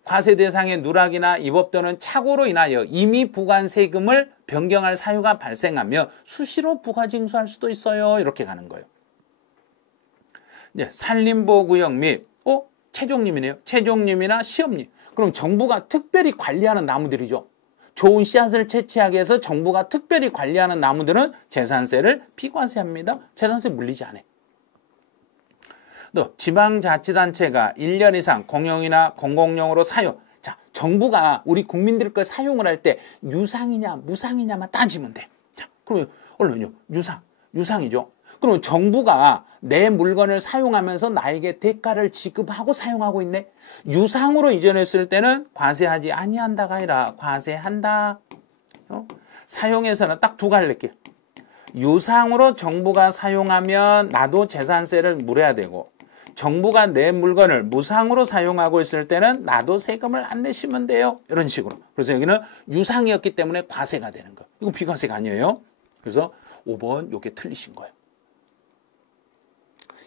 과세 대상의 누락이나 입법 또는 착오로 인하여 이미 부과한 세금을 변경할 사유가 발생하며 수시로 부과 징수할 수도 있어요. 이렇게 가는 거예요. 산림보호구역 및 채종림이네요. 채종림이나 시험림. 그럼 정부가 특별히 관리하는 나무들이죠. 좋은 씨앗을 채취하기 위해서 정부가 특별히 관리하는 나무들은 재산세를 비과세합니다. 재산세 물리지 않아요. 또 지방자치단체가 1년 이상 공용이나 공공용으로 사용. 자, 정부가 우리 국민들 걸 사용을 할 때 유상이냐 무상이냐만 따지면 돼. 자, 그러면 얼른요. 유상이죠. 그러면 정부가 내 물건을 사용하면서 나에게 대가를 지급하고 사용하고 있네. 유상으로 이전했을 때는 과세하지 아니한다가 아니라 과세한다. 사용에서는 딱 두 가지 낼게요. 유상으로 정부가 사용하면 나도 재산세를 물어야 되고 정부가 내 물건을 무상으로 사용하고 있을 때는 나도 세금을 안 내시면 돼요. 이런 식으로. 그래서 여기는 유상이었기 때문에 과세가 되는 거. 이거 비과세가 아니에요. 그래서 5번 이게 틀리신 거예요.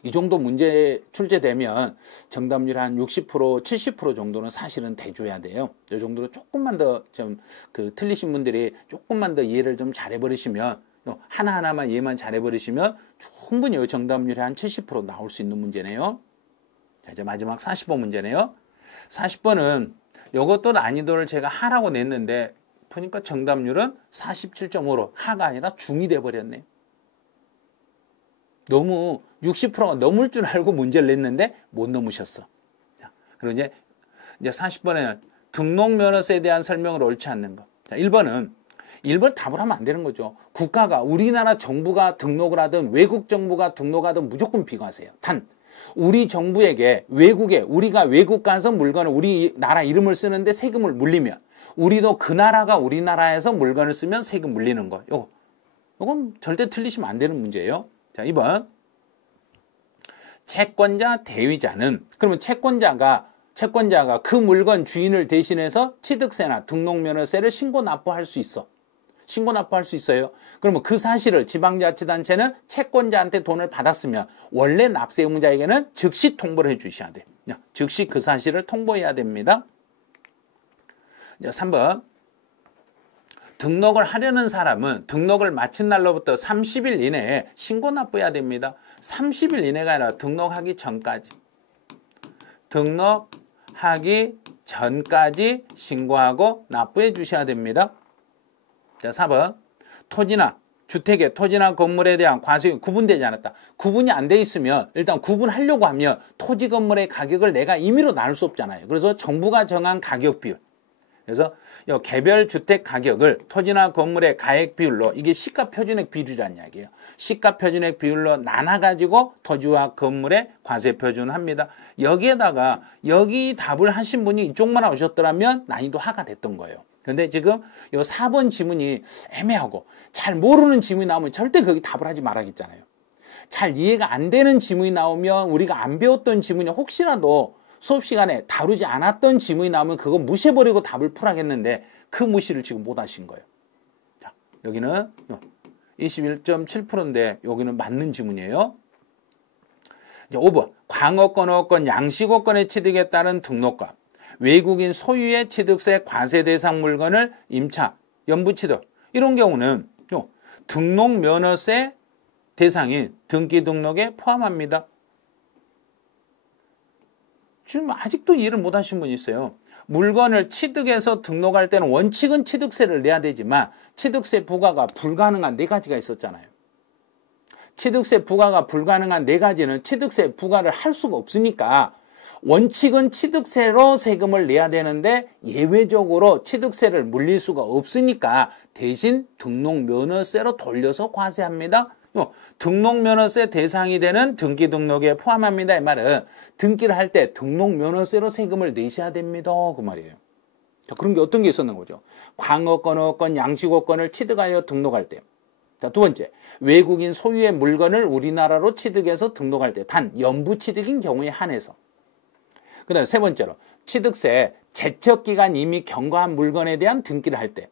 이 정도 문제 출제되면 정답률 한 60%, 70% 정도는 사실은 돼줘야 돼요. 이 정도로 조금만 더 좀 틀리신 분들이 조금만 더 이해를 좀 잘해버리시면 하나하나만 이해만 잘해버리시면 충분히 정답률이 한 70% 나올 수 있는 문제네요. 자, 이제 마지막 40번 문제네요. 40번은 이것도 난이도를 제가 하라고 냈는데 보니까 정답률은 47.5로 하가 아니라 중이 돼버렸네. 너무 60%가 넘을 줄 알고 문제를 냈는데 못 넘으셨어. 자, 그리고 이제 40번에는 등록면허세에 대한 설명을 옳지 않는 거. 자, 1번은 답을 하면 안 되는 거죠. 국가가 우리나라 정부가 등록을 하든 외국 정부가 등록하든 무조건 비과세예요. 단 우리 정부에게 우리가 외국 가서 물건을 우리나라 이름을 쓰는데 세금을 물리면 우리도 그 나라가 우리나라에서 물건을 쓰면 세금 물리는 거. 요건 절대 틀리시면 안 되는 문제예요. 자, 2번. 채권자, 대위자는 그러면 채권자가 그 물건 주인을 대신해서 취득세나 등록면허세를 신고 납부할 수 있어. 신고 납부할 수 있어요. 그러면 그 사실을 지방자치단체는 채권자한테 돈을 받았으면 원래 납세 의무자에게는 즉시 통보를 해 주셔야 돼요. 즉시 그 사실을 통보해야 됩니다. 3번. 등록을 하려는 사람은 등록을 마친 날로부터 30일 이내에 신고 납부해야 됩니다. 30일 이내가 아니라 등록하기 전까지. 등록하기 전까지 신고하고 납부해 주셔야 됩니다. 자, 4번. 토지나 주택의 토지나 건물에 대한 과세가 구분되지 않았다. 구분이 안 돼 있으면 일단 구분하려고 하면 토지 건물의 가격을 내가 임의로 나눌 수 없잖아요. 그래서 정부가 정한 가격 비율. 그래서 이 개별 주택 가격을 토지나 건물의 가액 비율로 이게 시가 표준액 비율이라는 이야기예요. 시가 표준액 비율로 나눠가지고 토지와 건물의 과세 표준합니다. 여기에다가 여기 답을 하신 분이 이쪽만 오셨더라면 난이도 하가 됐던 거예요. 근데 지금 이 4번 지문이 애매하고 잘 모르는 지문이 나오면 절대 거기 답을 하지 말아야겠잖아요. 잘 이해가 안 되는 지문이 나오면 우리가 안 배웠던 지문이 혹시라도 수업 시간에 다루지 않았던 지문이 나오면 그거 무시해버리고 답을 풀하겠는데 그 무시를 지금 못 하신 거예요. 자, 여기는 21.7%인데 여기는 맞는 지문이에요. 이제 5번. 광어권, 어권, 양식어권의 취득에 따른 등록과 외국인 소유의 취득세 과세 대상 물건을 임차, 연부 취득 이런 경우는 등록 면허세 대상인 등기 등록에 포함합니다. 지금 아직도 이해를 못 하신 분이 있어요. 물건을 취득해서 등록할 때는 원칙은 취득세를 내야 되지만 취득세 부과가 불가능한 4가지가 있었잖아요. 취득세 부과가 불가능한 4가지는 취득세 부과를 할 수가 없으니까 원칙은 취득세로 세금을 내야 되는데 예외적으로 취득세를 물릴 수가 없으니까 대신 등록면허세로 돌려서 과세합니다. 등록면허세 대상이 되는 등기등록에 포함합니다. 이 말은 등기를 할 때 등록면허세로 세금을 내셔야 됩니다. 그 말이에요. 자, 그런 게 어떤 게 있었는 거죠? 광어권, 어권, 양식어권을 취득하여 등록할 때. 자, 2번째. 외국인 소유의 물건을 우리나라로 취득해서 등록할 때 단 연부취득인 경우에 한해서. 그 다음에 3번째로 취득세 제척기간 이미 경과한 물건에 대한 등기를 할 때.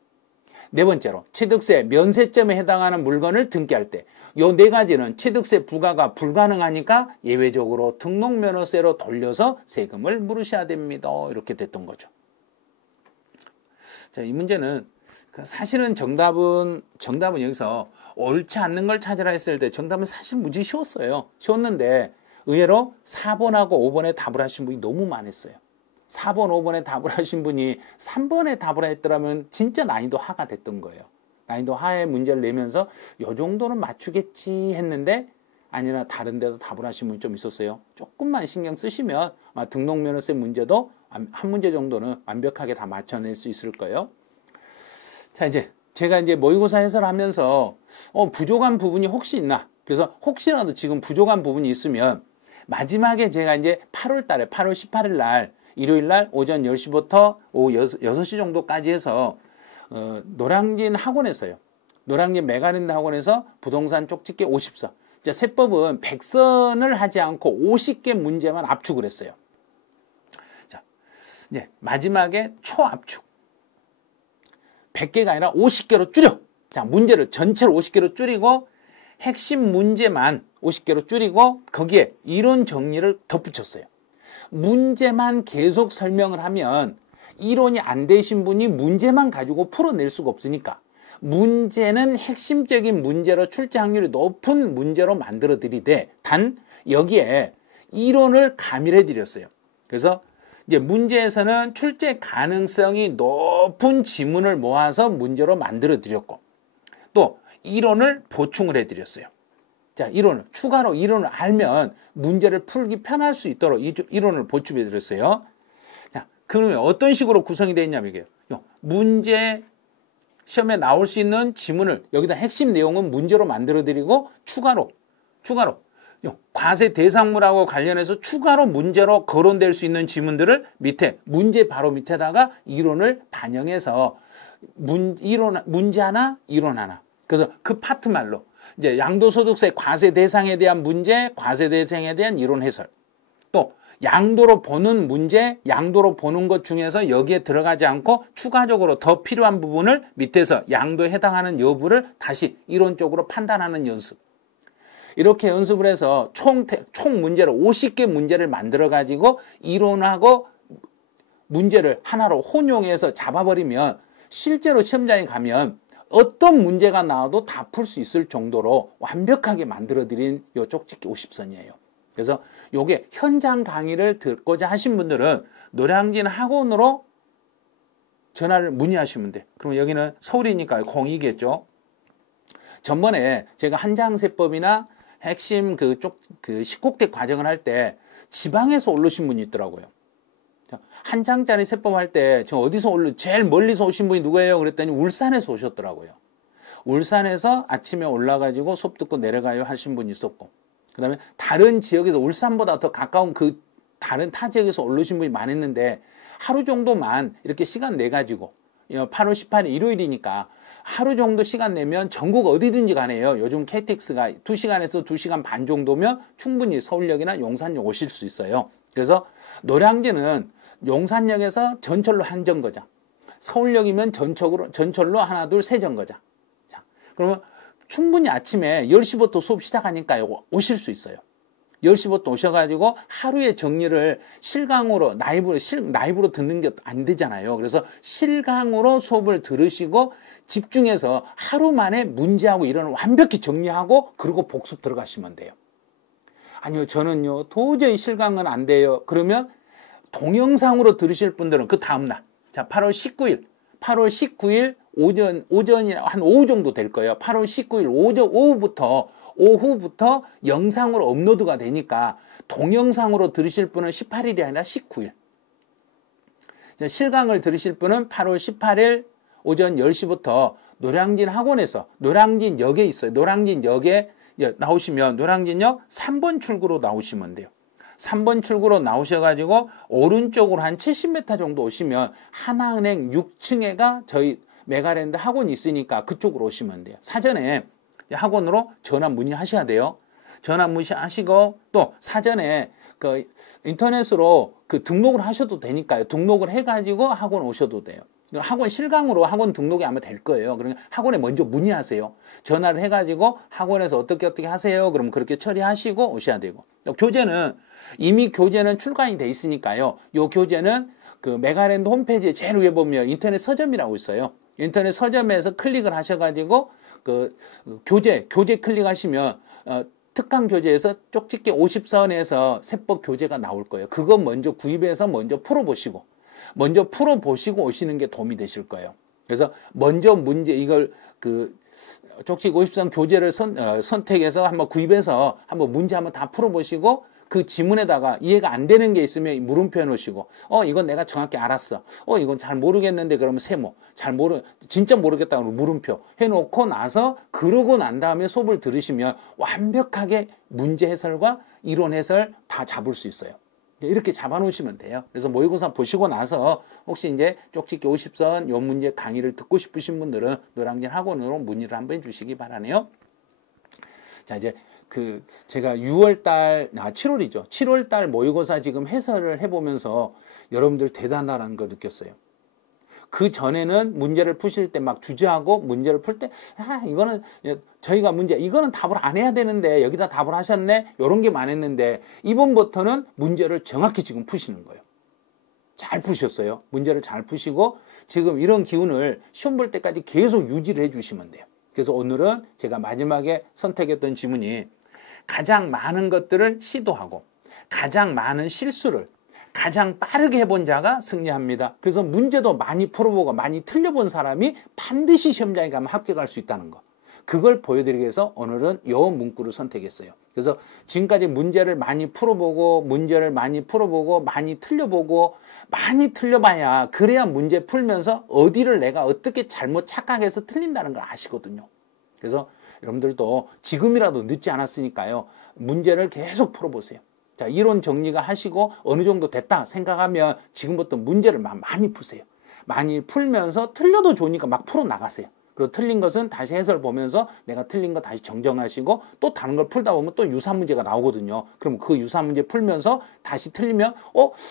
4번째로 취득세 면세점에 해당하는 물건을 등기할 때. 이 4가지는 취득세 부과가 불가능하니까 예외적으로 등록면허세로 돌려서 세금을 물으셔야 됩니다. 이렇게 됐던 거죠. 자, 이 문제는 사실은 정답은 여기서 옳지 않는 걸 찾으라 했을 때 정답은 사실 무지 쉬웠어요. 쉬웠는데 의외로 4번하고 5번에 답을 하신 분이 너무 많았어요. 4번, 5번에 답을 하신 분이 3번에 답을 했더라면 진짜 난이도 하가 됐던 거예요. 난이도 하의 문제를 내면서 요 정도는 맞추겠지 했는데 아니나 다른 데도 답을 하신 분이 좀 있었어요. 조금만 신경 쓰시면 등록면허세 문제도 한 문제 정도는 완벽하게 다 맞춰낼 수 있을 거예요. 자, 이제 제가 모의고사 해설하면서 부족한 부분이 혹시 있나? 그래서 혹시라도 지금 부족한 부분이 있으면 마지막에 제가 이제 8월 18일 날 일요일 날 오전 10시부터 오후 6시 정도까지 해서 노량진 학원에서요. 노량진 메가랜드 학원에서 부동산 쪽집게 50선. 자, 세법은 100선을 하지 않고 50개 문제만 압축을 했어요. 자, 이제 마지막에 초압축. 100개가 아니라 50개로 줄여. 자, 문제를 전체를 50개로 줄이고 핵심 문제만 50개로 줄이고 거기에 이론 정리를 덧붙였어요. 문제만 계속 설명을 하면 이론이 안 되신 분이 문제만 가지고 풀어낼 수가 없으니까 문제는 핵심적인 문제로 출제 확률이 높은 문제로 만들어 드리되 단 여기에 이론을 가미해 드렸어요. 그래서 이제 문제에서는 출제 가능성이 높은 지문을 모아서 문제로 만들어 드렸고 또 이론을 보충을 해 드렸어요. 자, 추가로 이론을 알면 문제를 풀기 편할 수 있도록 이론을 보충해 드렸어요. 자, 그러면 어떤 식으로 구성이 되어 있냐면 이게요. 문제 시험에 나올 수 있는 지문을 여기다 핵심 내용은 문제로 만들어 드리고 추가로 과세 대상물하고 관련해서 추가로 문제로 거론될 수 있는 지문들을 밑에 문제 바로 밑에다가 이론을 반영해서 문제 하나, 이론 하나. 그래서 그 파트말로 이제 양도소득세 과세 대상에 대한 문제, 과세 대상에 대한 이론 해설. 또 양도로 보는 문제, 양도로 보는 것 중에서 여기에 들어가지 않고 추가적으로 더 필요한 부분을 밑에서 양도에 해당하는 여부를 다시 이론적으로 판단하는 연습. 이렇게 연습을 해서 총 문제로 50개 문제를 만들어 가지고 이론하고 문제를 하나로 혼용해서 잡아버리면 실제로 시험장에 가면 어떤 문제가 나와도 다 풀 수 있을 정도로 완벽하게 만들어 드린 요 쪽집기 50선이에요. 그래서 요게 현장 강의를 듣고자 하신 분들은 노량진 학원으로 전화를 문의하시면 돼. 그럼 여기는 서울이니까 02겠죠. 전번에 제가 한장세법이나 핵심 그쪽 그 10곡대 과정을 할 때 지방에서 오르신 분이 있더라고요. 한 장짜리 세법 할 때 저 어디서 제일 멀리서 오신 분이 누구예요? 그랬더니 울산에서 오셨더라고요. 울산에서 아침에 올라가지고 수업 듣고 내려가요 하신 분이 있었고, 그 다음에 다른 지역에서 울산보다 더 가까운 그 다른 타 지역에서 오르신 분이 많았는데 하루 정도만 이렇게 시간 내가지고 8월 18일 일요일이니까 하루 정도 시간 내면 전국 어디든지 가네요. 요즘 KTX가 2시간에서 2시간 반 정도면 충분히 서울역이나 용산역 오실 수 있어요. 그래서 노량진은 용산역에서 전철로 한 정거장, 서울역이면 전철로 하나 둘 세 정거장. 자, 그러면 충분히 아침에 10시부터 수업 시작하니까요 오실 수 있어요. 10시부터 오셔가지고 하루의 정리를 실강으로 라이브로 듣는 게 안 되잖아요. 그래서 실강으로 수업을 들으시고 집중해서 하루 만에 문제하고 이런 완벽히 정리하고 그리고 복습 들어가시면 돼요. 아니요, 저는요 도저히 실강은 안 돼요. 그러면 동영상으로 들으실 분들은 그 다음날, 자 8월 19일 오전이 한 오후 정도 될 거예요. 8월 19일 오후부터 영상으로 업로드가 되니까 동영상으로 들으실 분은 18일이 아니라 19일. 실강을 들으실 분은 8월 18일 오전 10시부터 노량진 학원에서 노량진역에 있어요. 노량진역에 나오시면 노량진역 3번 출구로 나오시면 돼요. 3번 출구로 나오셔가지고 오른쪽으로 한 70m 정도 오시면 하나은행 6층에가 저희 메가랜드 학원이 있으니까 그쪽으로 오시면 돼요. 사전에 학원으로 전화 문의하셔야 돼요. 전화 문의하시고 또 사전에 그 인터넷으로 그 등록을 하셔도 되니까요. 등록을 해가지고 학원 오셔도 돼요. 학원 실강으로 학원 등록이 아마 될 거예요. 그러니까 학원에 먼저 문의하세요. 전화를 해가지고 학원에서 어떻게 하세요. 그럼 그렇게 처리하시고 오셔야 되고. 교재는 이미 출간이 돼 있으니까요. 요 교재는 그 메가랜드 홈페이지에 제일 위에 보면 인터넷 서점이라고 있어요. 인터넷 서점에서 클릭을 하셔가지고 그 교재 클릭하시면 특강 교재에서 쪽집게 50선에서 세법 교재가 나올 거예요. 그거 먼저 구입해서 먼저 풀어보시고 오시는 게 도움이 되실 거예요. 그래서 먼저 이걸 그 쪽집게 50선 교재를 선택해서 한번 구입해서 한번 문제 한번 다 풀어보시고 그 지문에다가 이해가 안 되는 게 있으면 물음표 해놓으시고 이건 내가 정확히 알았어. 이건 잘 모르겠는데 그러면 세모. 진짜 모르겠다 그러면 물음표 해놓고 나서 그러고 난 다음에 수업을 들으시면 완벽하게 문제 해설과 이론 해설 다 잡을 수 있어요. 이렇게 잡아놓으시면 돼요. 그래서 모의고사 보시고 나서 혹시 이제 쪽집기 50선 요 문제 강의를 듣고 싶으신 분들은 노량진 학원으로 문의를 한번 해주시기 바라네요. 자, 이제 제가 7월이죠. 7월달 모의고사 지금 해설을 해보면서 여러분들 대단하다는 걸 느꼈어요. 그 전에는 문제를 푸실 때 막 주저하고 문제를 풀 때 이거는 저희가 이거는 답을 안 해야 되는데 여기다 답을 하셨네 이런 게 많았는데 이번부터는 문제를 정확히 지금 푸시는 거예요. 잘 푸셨어요. 문제를 잘 푸시고 지금 이런 기운을 시험 볼 때까지 계속 유지를 해주시면 돼요. 그래서 오늘은 제가 마지막에 선택했던 지문이 가장 많은 것들을 시도하고 가장 많은 실수를 가장 빠르게 해본 자가 승리합니다. 그래서 문제도 많이 풀어보고 많이 틀려본 사람이 반드시 시험장에 가면 합격할 수 있다는 거. 그걸 보여드리기 위해서 오늘은 이 문구를 선택했어요. 그래서 지금까지 문제를 많이 풀어보고 많이 틀려보고 많이 틀려봐야 그래야 문제 풀면서 어디를 내가 어떻게 잘못 착각해서 틀린다는 걸 아시거든요. 그래서 여러분들도 지금이라도 늦지 않았으니까요. 문제를 계속 풀어보세요. 자, 이론 정리가 하시고 어느 정도 됐다 생각하면 지금부터 문제를 많이 푸세요. 많이 풀면서 틀려도 좋으니까 막 풀어나가세요. 그리고 틀린 것은 다시 해설 보면서 내가 틀린 거 다시 정정하시고 또 다른 걸 풀다 보면 또 유사 문제가 나오거든요. 그럼 그 유사 문제 풀면서 다시 틀리면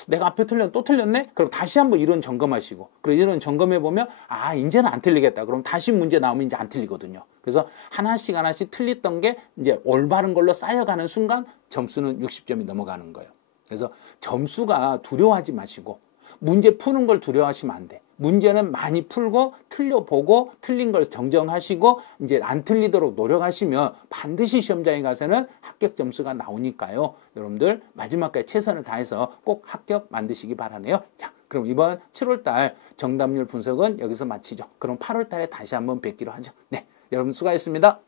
내가 앞에 틀렸는데 또 틀렸네? 그럼 다시 한번 이론 점검하시고 그리고 이론 점검해 보면 아 이제는 안 틀리겠다. 그럼 다시 문제 나오면 이제 안 틀리거든요. 그래서 하나씩 하나씩 틀렸던 게 이제 올바른 걸로 쌓여가는 순간 점수는 60점이 넘어가는 거예요. 그래서 점수가 두려워하지 마시고 문제 푸는 걸 두려워하시면 안 돼. 문제는 많이 풀고 틀려보고 틀린 걸 정정하시고 이제 안 틀리도록 노력하시면 반드시 시험장에 가서는 합격 점수가 나오니까요. 여러분들 마지막까지 최선을 다해서 꼭 합격 만드시기 바라네요. 자, 그럼 이번 7월달 정답률 분석은 여기서 마치죠. 그럼 8월달에 다시 한번 뵙기로 하죠. 네, 여러분 수고하셨습니다.